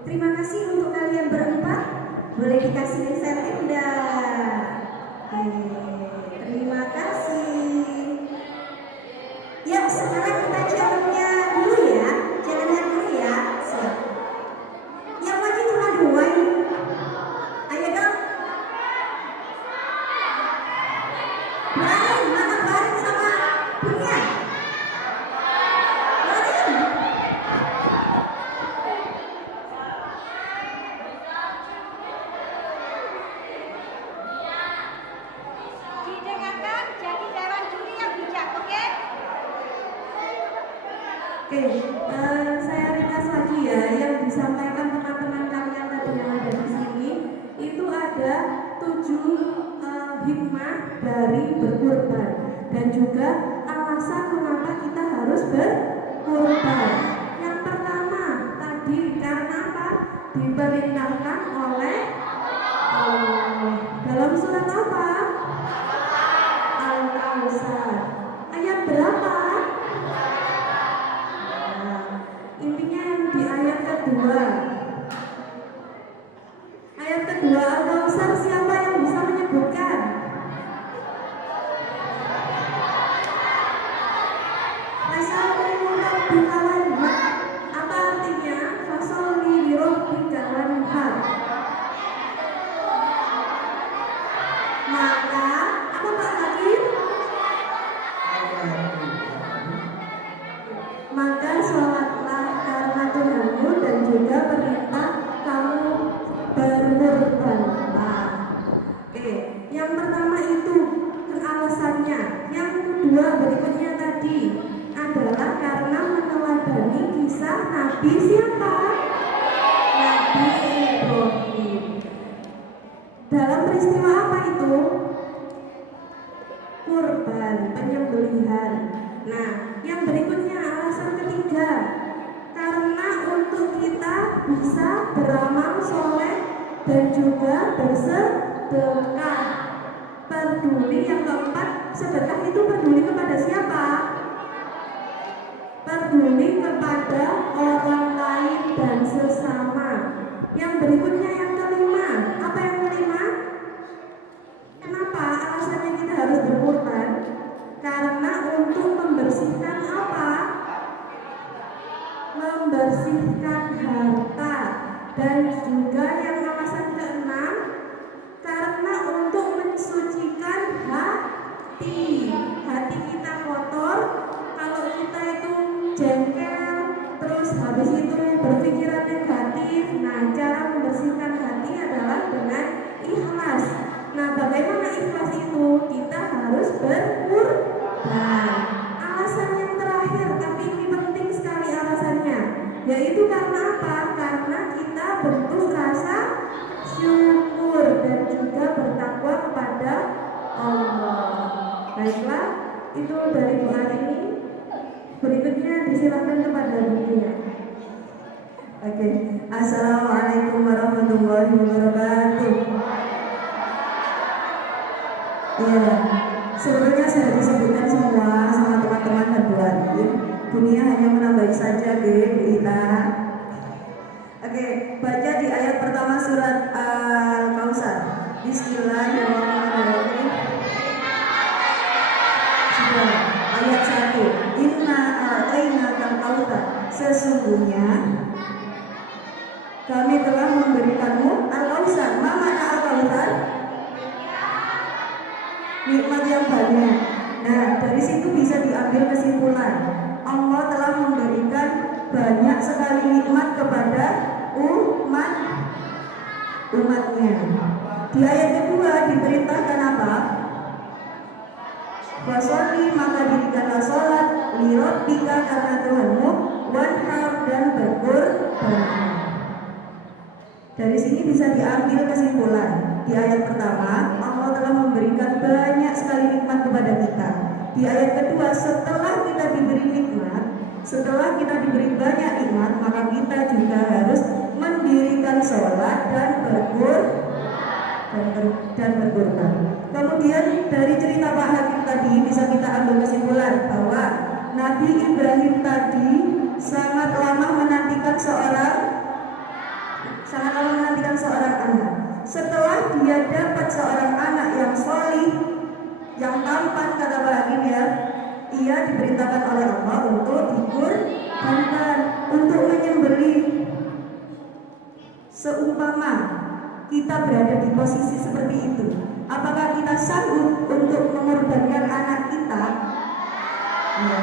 terima kasih untuk kalian berempat. Boleh dikasih insentif enggak? Oke, terima kasih. Ya, sekarang kita challenge-nya dulu ya. Challenge-nya dulu ya. Siap. Yang wajib cuma 2 ini. Ayo dong. Berani, mana bareng sama dunia? Berani. Didengarkan jadi dewan juri yang bijak, oke? Oke, saya ringkas lagi ya yang disampaikan teman-teman kalian tadi yang ada di sini itu ada 7 hikmah dari berkurban dan juga alasan mengapa kita harus berkurban. Yang pertama tadi karena apa? Diperintahkan oleh Allah. Dalam surat apa? Al-Kausar. Ayat berapa? Intinya yang di ayat kedua. Ayat kedua Al-Kausar siapa yang bisa menyebutkan? Fasalli rabbika wanhar. Apa artinya? Fasalli rabbika wanhar. Maka apa lagi? Maka sholatlah karena Tuhanmu dan juga perintah kamu berkorbanlah. Oke, yang pertama itu alasannya. Yang kedua berikutnya tadi adalah karena meneladani kisah Nabi siapa? Nabi Ibrahim. Dalam peristiwa apa itu? Nah, yang berikutnya alasan ketiga, karena untuk kita bisa beramal soleh dan juga bersedekah. Peduli yang keempat, sedekah itu peduli kepada siapa? Peduli kepada orang lain dan sesama. Yang berikutnya yang kelima, apa yang kelima? Kenapa alasannya kita harus berkorban? Karena untuk membersihkan apa? Membersihkan harta. Dan juga yang alasan keenam, karena untuk mensucikan hati. Hati kita kotor, kalau kita itu jengkel, terus habis itu berpikiran negatif. Nah, cara membersihkan hati adalah dengan ikhlas. Nah, bagaimana ikhlas itu? Kita harus berkorban. Alasan yang terakhir, tapi ini penting sekali alasannya, yaitu karena apa? Karena kita bentuk rasa syukur dan juga bertakwa kepada Allah. Baiklah, itu dari doa ini. Berikutnya disilakan kepada bukunya. Oke. Assalamualaikum warahmatullahi wabarakatuh. Iya, sebenarnya saya disebutkan semua sama teman-teman hadirin. Dunia hanya menambahi saja kita. Oke, baca di ayat pertama surat Al-Kautsar. Bismillahirrahmanirrahim. Sudah, ayat 1. Inna a'tainakal kautsar. Sesungguhnya kami telah memberikanmu Al-Kautsar. Ma makna Al-Kautsar? Nikmat yang banyak. Nah, dari situ bisa diambil kesimpulan, Allah telah memberikan banyak sekali nikmat kepada umatnya. Di ayat kedua diperintahkan apa? Washolli, maka dirikanlah sholat, lirabbika, karena Tuhanmu, wanhar, dan berkorban. Dari sini bisa diambil kesimpulan. Di ayat pertama, Allah telah memberikan banyak sekali nikmat kepada kita. Di ayat kedua, setelah kita diberi nikmat, setelah kita diberi banyak nikmat, maka kita juga harus mendirikan sholat dan berkorban. Kemudian dari cerita Pak Hakim tadi bisa kita ambil kesimpulan bahwa Nabi Ibrahim tadi sangat lama menantikan seorang anak. Setelah dia dapat seorang anak yang solih, yang tampan, kata Pak Hakim ya, ia diperintahkan oleh Allah untuk dikurbankan, untuk menyembelih. Seumpama kita berada di posisi seperti itu, apakah kita sanggup untuk mengorbankan anak kita? Ya.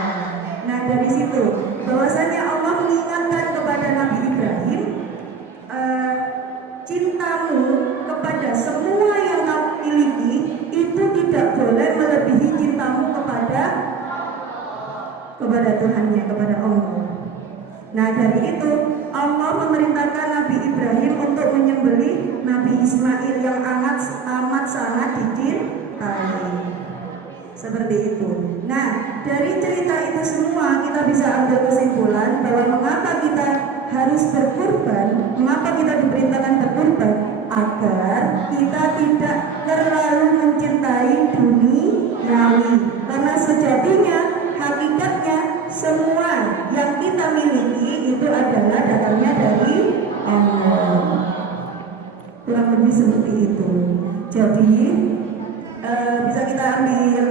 Nah, dari situ bahwasanya Allah mengingatkan kepada Nabi Ibrahim, cintamu kepada semua yang kamu miliki itu tidak boleh melebihi cintamu kepada Tuhannya, kepada Allah. Nah, dari itu Allah memerintahkan Nabi Ibrahim untuk menyembelih Nabi Ismail yang amat sangat dicintai. Seperti itu. Nah, dari cerita itu semua kita bisa ambil kesimpulan bahwa mengapa kita harus berkorban, mengapa kita diperintahkan berkorban, agar kita tidak terlalu mencintai duniawi. Karena sejatinya, hakikatnya semua yang kita miliki itu adalah datangnya dari Allah. Kurang lebih seperti itu. Jadi bisa kita ambil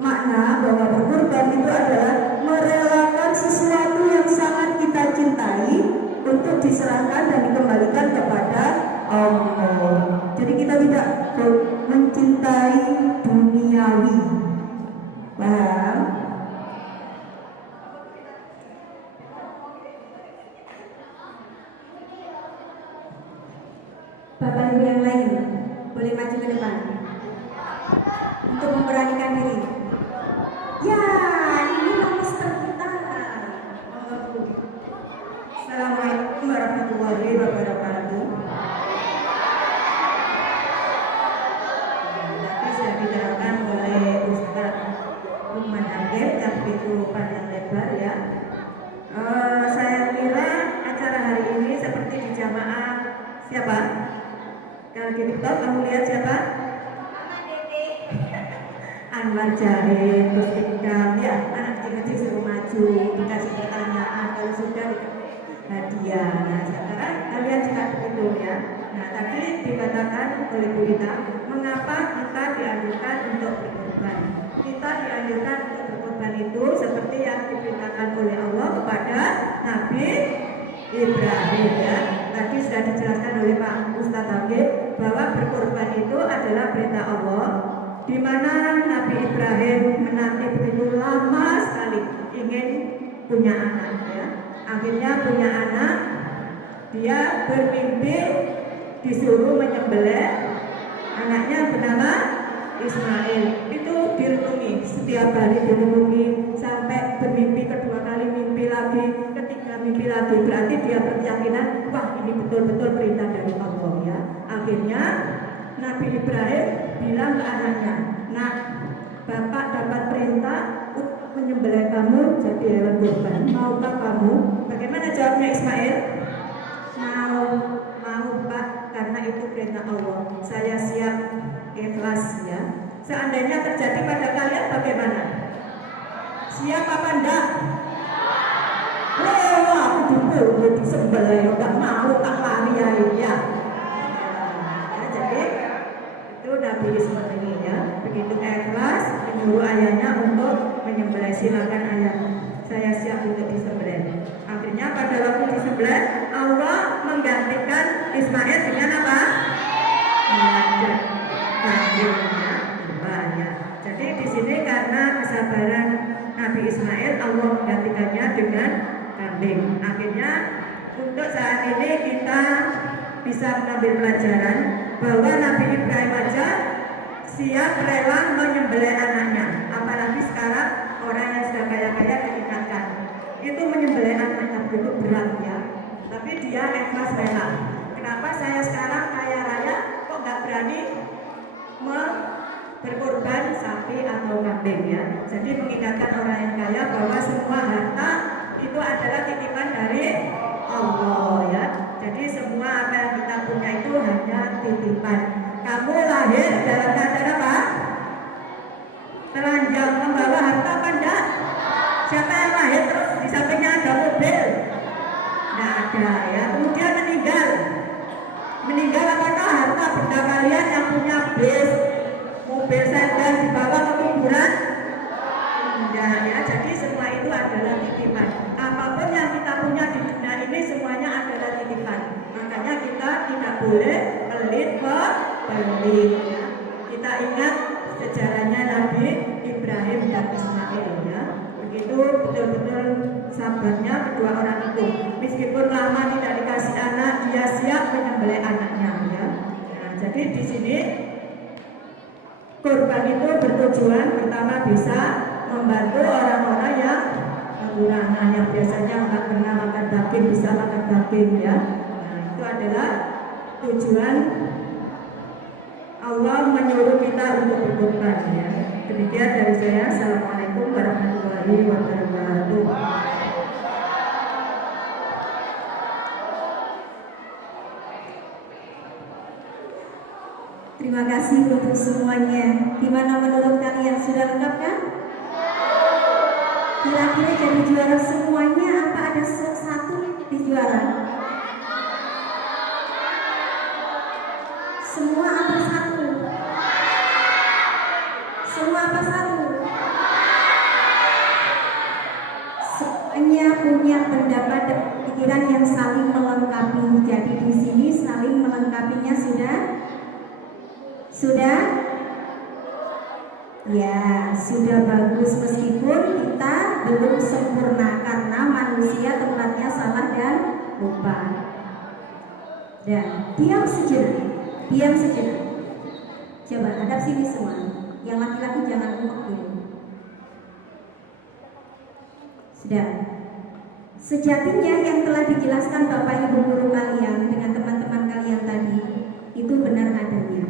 makna bahwa berkorban itu adalah merelakan sesuatu yang sangat kita cintai untuk diserahkan dan dikembalikan kepada Allah. Jadi kita tidak mencintai duniawi. Paham? Bapak Ibu yang lain boleh maju ke depan untuk memberanikan diri. Ya, ini master kita. Assalamualaikum warahmatullahi wabarakatuh. Nanti saya bicarakan oleh Ustaz Lukman Hakim yang itu TikTok kamu lihat siapa? Mama Dede. Anwar Jared, terus Ikam, ya anak kecil-kecil suruh maju, dikasih pertanyaan, kalau sudah dikasih hadiah. Nah sekarang kalian juga begitu ya. Nah tadi dikatakan oleh Bu Ita, mengapa kita dianjurkan untuk berkorban? Kita dianjurkan untuk berkorban itu seperti yang diperintahkan oleh Allah kepada Nabi Ibrahim ya. Tadi sudah dijelaskan oleh Pak Ustadz Habib bahwa berkorban itu adalah perintah Allah, di mana Nabi Ibrahim menanti begitu lama sekali ingin punya anak ya. Akhirnya punya anak, dia bermimpi disuruh menyembelih anaknya bernama Ismail. Itu direnungi, setiap hari direnungi sampai bermimpi kedua kali, mimpi lagi, ketiga mimpi lagi. Berarti dia berkeyakinan, wah ini betul-betul perintah dari Allah ya. Akhirnya Nabi Ibrahim bilang ke anaknya, nak, bapak dapat perintah untuk menyembelih kamu jadi hewan kurban. Maukah kamu? Bagaimana jawabnya Ismail? Mau Pak, karena itu perintah Allah. Saya siap, ikhlas ya. Seandainya terjadi pada kalian bagaimana? Siap apa enggak? Aku dipukul, disembelih, enggak mau, tak lari ya. Ya, jadi itu Nabi Ismail ini ya, begitu ikhlas menyuruh ayahnya untuk menyembelih. Silakan ayah, saya siap untuk disembelih. Akhirnya pada waktu disembelih, Allah menggantikan Ismail dengan apa? Kambingnya banyak. Jadi di sini karena kesabaran Nabi Ismail, Allah menggantikannya dengan kambing. Akhirnya untuk saat ini kita bisa mengambil pelajaran bahwa Nabi Ibrahim aja siap rela menyembelih anaknya. Apalagi sekarang orang yang sudah kaya-kaya diingatkan itu menyembelih anaknya begitu berat ya. Tapi dia ikhlas rela. Kenapa saya sekarang kaya raya kok nggak berani berkorban sapi atau kambing ya. Jadi mengingatkan orang yang kaya bahwa semua harta itu adalah titipan dari Allah ya. Jadi semua apa yang kita punya itu hanya titipan. Kamu lahir dalam keadaan apa? Telanjang, membawa harta apa enggak? Siapa yang lahir terus di sampingnya ada mobil? Enggak ada ya. Kemudian meninggal apakah harta benda kalian yang punya bis, mobil sedan dibawa ke kuburan? Enggak ya. Jadi semua itu adalah titipan. Apapun yang kita punya di dunia ini semuanya adalah titipan. Makanya kita tidak boleh pelit ya. Kita ingat sejarahnya Nabi Ibrahim dan Ismail ya. Begitu betul-betul sabarnya kedua orang itu. Meskipun lama tidak dikasih anak, dia siap menyembelih anaknya ya. Nah, jadi di sini kurban itu bertujuan pertama bisa membantu orang-orang yang kekurangan, yang biasanya nggak pernah makan daging bisa makan daging ya. Nah, itu adalah tujuan Allah menyuruh kita untuk berkorban ya. Demikian dari saya. Assalamualaikum warahmatullahi wabarakatuh. Terima kasih untuk semuanya. Gimana menurut kalian, sudah lengkap kan? Kira-kira jadi juara semuanya apa ada satu di juara? Semua apa satu? Semua apa satu? Semuanya punya pendapat dan pikiran yang saling melengkapi. Jadi di sini saling melengkapinya sudah? Ya, sudah bagus meskipun kita belum sempurna karena manusia tempatnya salah dan lupa. Dan diam sejenak. Coba hadap sini semua. Yang laki-laki jangan ngomong dulu. Sudah. Sejatinya yang telah dijelaskan Bapak Ibu guru kalian dengan teman-teman kalian tadi itu benar adanya.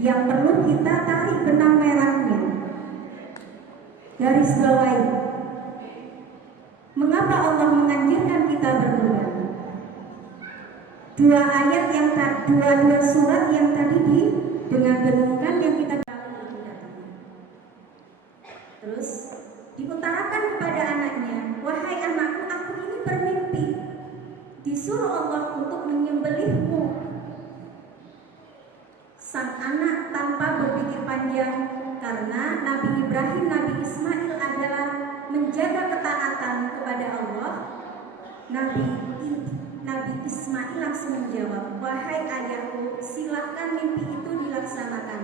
Yang perlu kita tarik benang merahnya, garis bawahi. Mengapa Allah menganjurkan kita berkorban? dua surat yang tadi didengar-dengarkan yang kita terus diutarakan kepada anaknya, wahai anakku, aku ini bermimpi disuruh Allah untuk menyembelihmu. Sang anak tanpa berpikir panjang, karena Nabi Ibrahim, Nabi Ismail adalah menjaga ketaatan kepada Allah. Nabi Ismail langsung menjawab, wahai ayahku, silahkan mimpi itu dilaksanakan.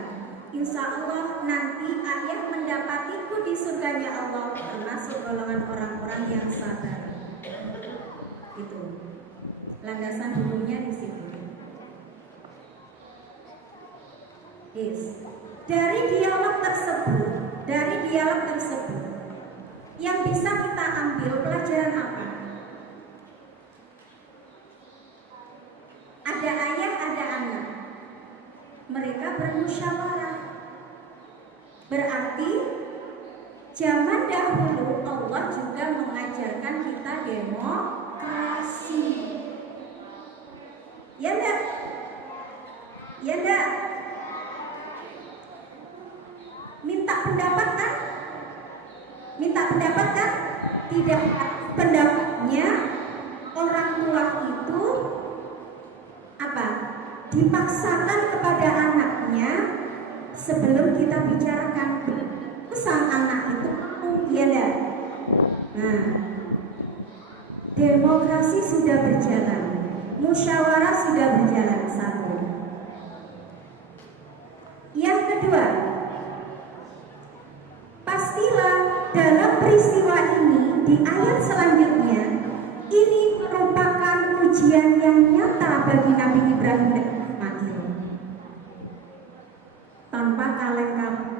Insya Allah nanti ayah mendapatiku di surganya Allah, termasuk golongan orang-orang yang sabar. Itu landasan hukumnya di situ. Yes. Dari dialog tersebut yang bisa kita ambil pelajaran apa? Ada ayah, ada anak. Mereka bermusyawarah. Berarti zaman dahulu Allah juga mengajarkan kita demokrasi. Ya enggak? Ya enggak? Minta pendapat kan? Tidak, pendapatnya orang tua itu apa? Dipaksakan kepada anaknya sebelum kita bicarakan. Sang anak itu ya enggak? Nah, demokrasi sudah berjalan, musyawarah sudah berjalan satu. Yang kedua, pastilah dalam peristiwa ini di ayat selanjutnya ini merupakan ujian yang nyata bagi Nabi Ibrahim dan Ismail. Tanpa kaleng-kaleng,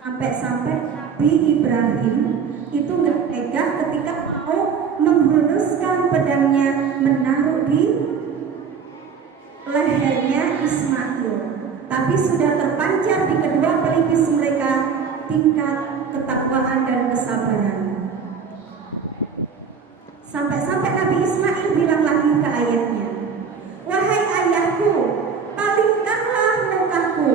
sampai-sampai Nabi Ibrahim itu nggak tega ketika mau menghunuskan pedangnya menaruh di lehernya Ismail. Tapi sudah terpancar di kedua pelipis mereka tingkat ketakwaan dan kesabaran. Sampai-sampai Nabi Ismail bilang lagi ke ayahnya, wahai ayahku, palingkanlah mukaku.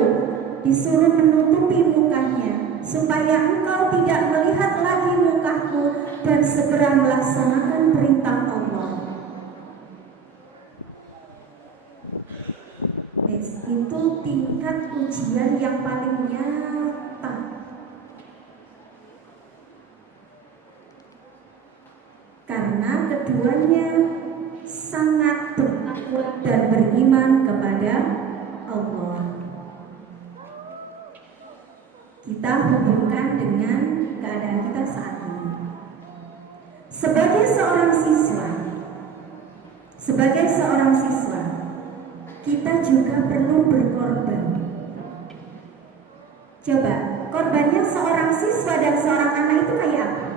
Disuruh menutupi mukanya supaya engkau tidak melihat lagi mukaku dan segera melaksanakan perintah Allah. Itu tingkat ujian yang paling nyata. Karena keduanya sangat bertakwa dan beriman kepada Allah. Kita hubungkan dengan keadaan kita saat ini. Sebagai seorang siswa, kita juga perlu berkorban. Coba, korbannya seorang siswa dan seorang anak itu kayak apa?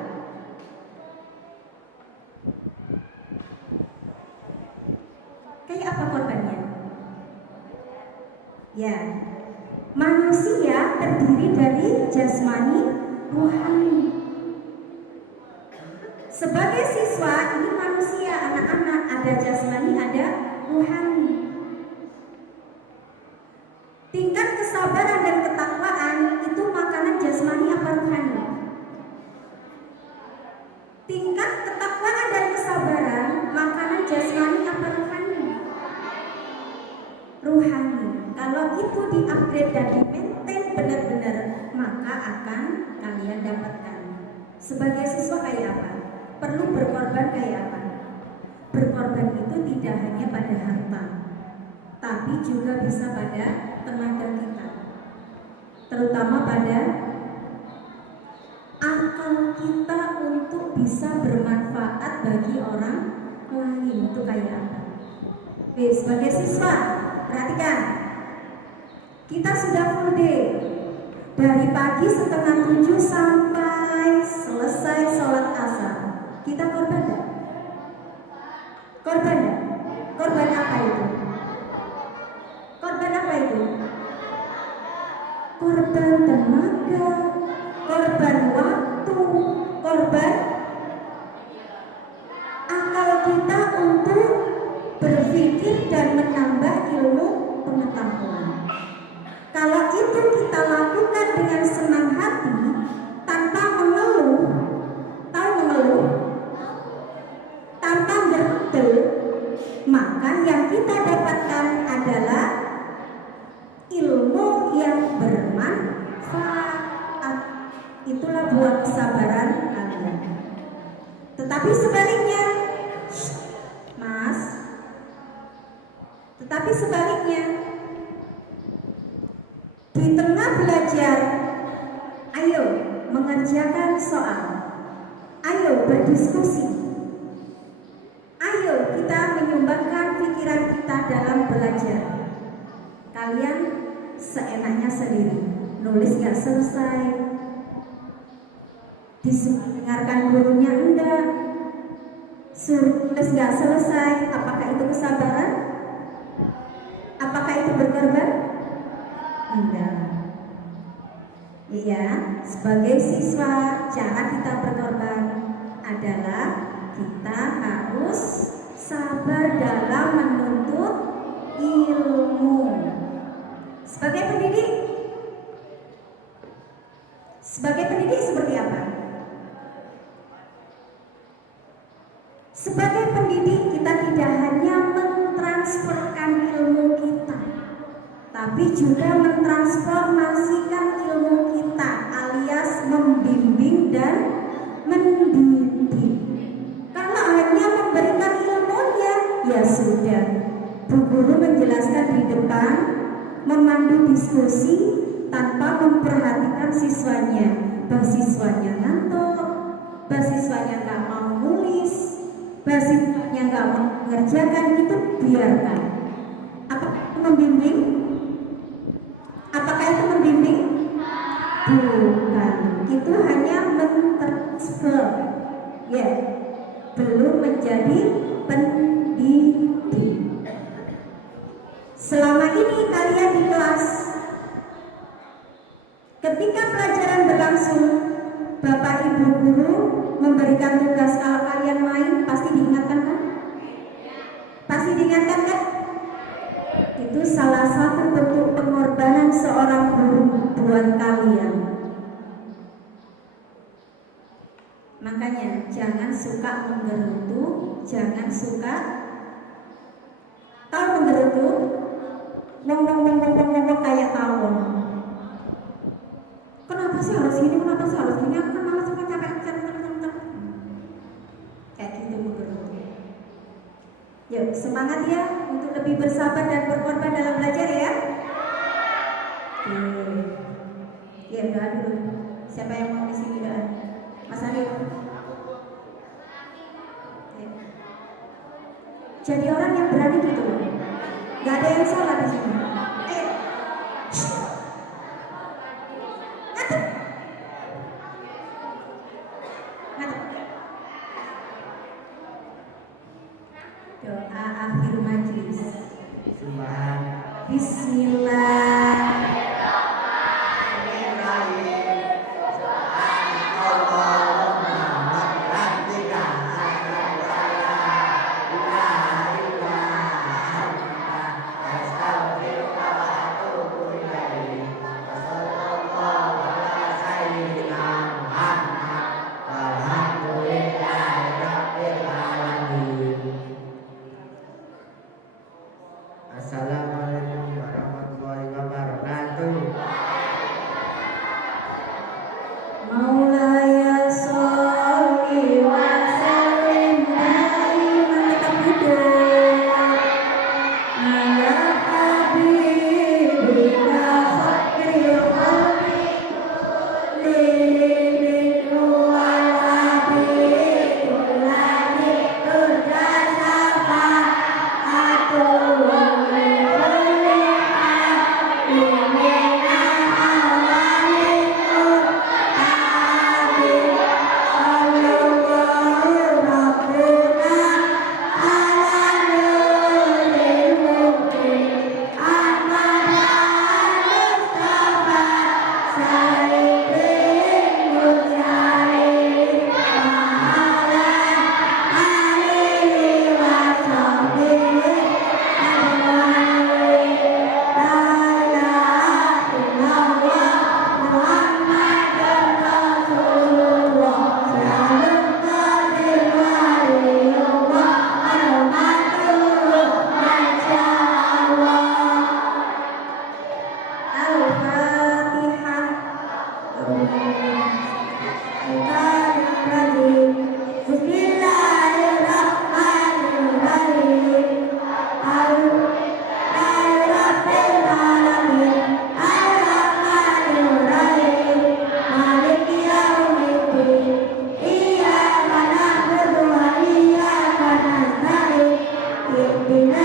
Kayak apa korbannya? Ya, manusia terdiri dari jasmani, rohani. Sebagai siswa, ini manusia, anak-anak, ada jasmani, ada rohani. Tingkat kesabaran dan ketakwaan itu makanan jasmani apa rohani? Tingkat ketakwaan dan kesabaran makanan jasmani apa rohani? Rohani. Kalau itu di-upgrade dan di-maintain benar-benar, maka akan kalian dapatkan. Sebagai siswa kayak apa? Perlu berkorban kayak apa? Berkorban itu tidak hanya pada harta, tapi juga bisa pada tenaga kita, terutama pada akal kita untuk bisa bermanfaat bagi orang lain. Itu kayak apa? Sebagai siswa, perhatikan, kita sudah full day dari pagi 6:30 sampai selesai sholat asar. Kita korban gak? Korban gak? Korban apa itu? Korban apa itu? Korban tenaga, korban waktu, korban akal kita untuk berpikir dan menambah ilmu pengetahuan. Kalau itu kita lakukan dengan senang hati tanpa mengeluh, tahu mengeluh? Tanpa gerudel, maka yang kita dapatkan adalah ilmu yang bermanfaat. Itulah buah kesabaran kalian. Tetapi sebaliknya, Mas, tetapi sebaliknya, di tengah belajar, ayo mengerjakan soal, ayo berdiskusi, ayo kita menyumbangkan pikiran kita dalam belajar. Kalian seenaknya sendiri, nulis gak selesai, dengarkan gurunya enggak, suruh nulis gak selesai. Apakah itu kesabaran? Apakah itu berkorban? Enggak. Iya, sebagai siswa, cara kita berkorban adalah kita harus sabar dalam menuntut ilmu. Sebagai pendidik seperti apa? Sebagai pendidik kita tidak hanya mentransferkan ilmu kita, tapi juga mentransformasikan ilmu kita, alias membimbing dan mendidik. Kalau hanya memberikan ilmunya, ya sudah. Bu guru menjelaskan di depan, memandu diskusi tanpa memperhatikan siswanya. Siswanya ngantuk, siswanya nggak mau nulis, siswanya nggak mau mengerjakan, itu biarkan. Apakah itu membimbing? Apakah itu membimbing? Bukan. Itu hanya mentransfer, ya, belum menjadi pendidik. Selama ini kalian di kelas, ketika pelajaran berlangsung, Bapak Ibu guru memberikan tugas. Kalau kalian main, pasti diingatkan kan? Pasti diingatkan kan? Itu salah satu bentuk pengorbanan seorang guru buat kalian. Makanya jangan suka menggerutu, jangan suka tahu menggerutu, ngomong kayak tawon. Kenapa sih harus gini? Kenapa sih harus gini? Aku kan malas, suka capek. Kayak gitu menggerutu. Yuk semangat ya untuk lebih bersabar dan berkorban dalam belajar ya. Ya doa dulu. Siapa yang mau di sini doa? Mas Arif. Ya. Jadi orang yang berani gitu. Gak ada yang salah di sini. Ayo. Ngadep. Doa akhir majlis. Bismillah. Assalamualaikum warahmatullahi wabarakatuh. Maulaya sholli wa sallim daiman abadan ala habibika khairil khalqi kullihim wa habibul ladzi turja syafa'atuhu Bismillahirrahmanirrahim.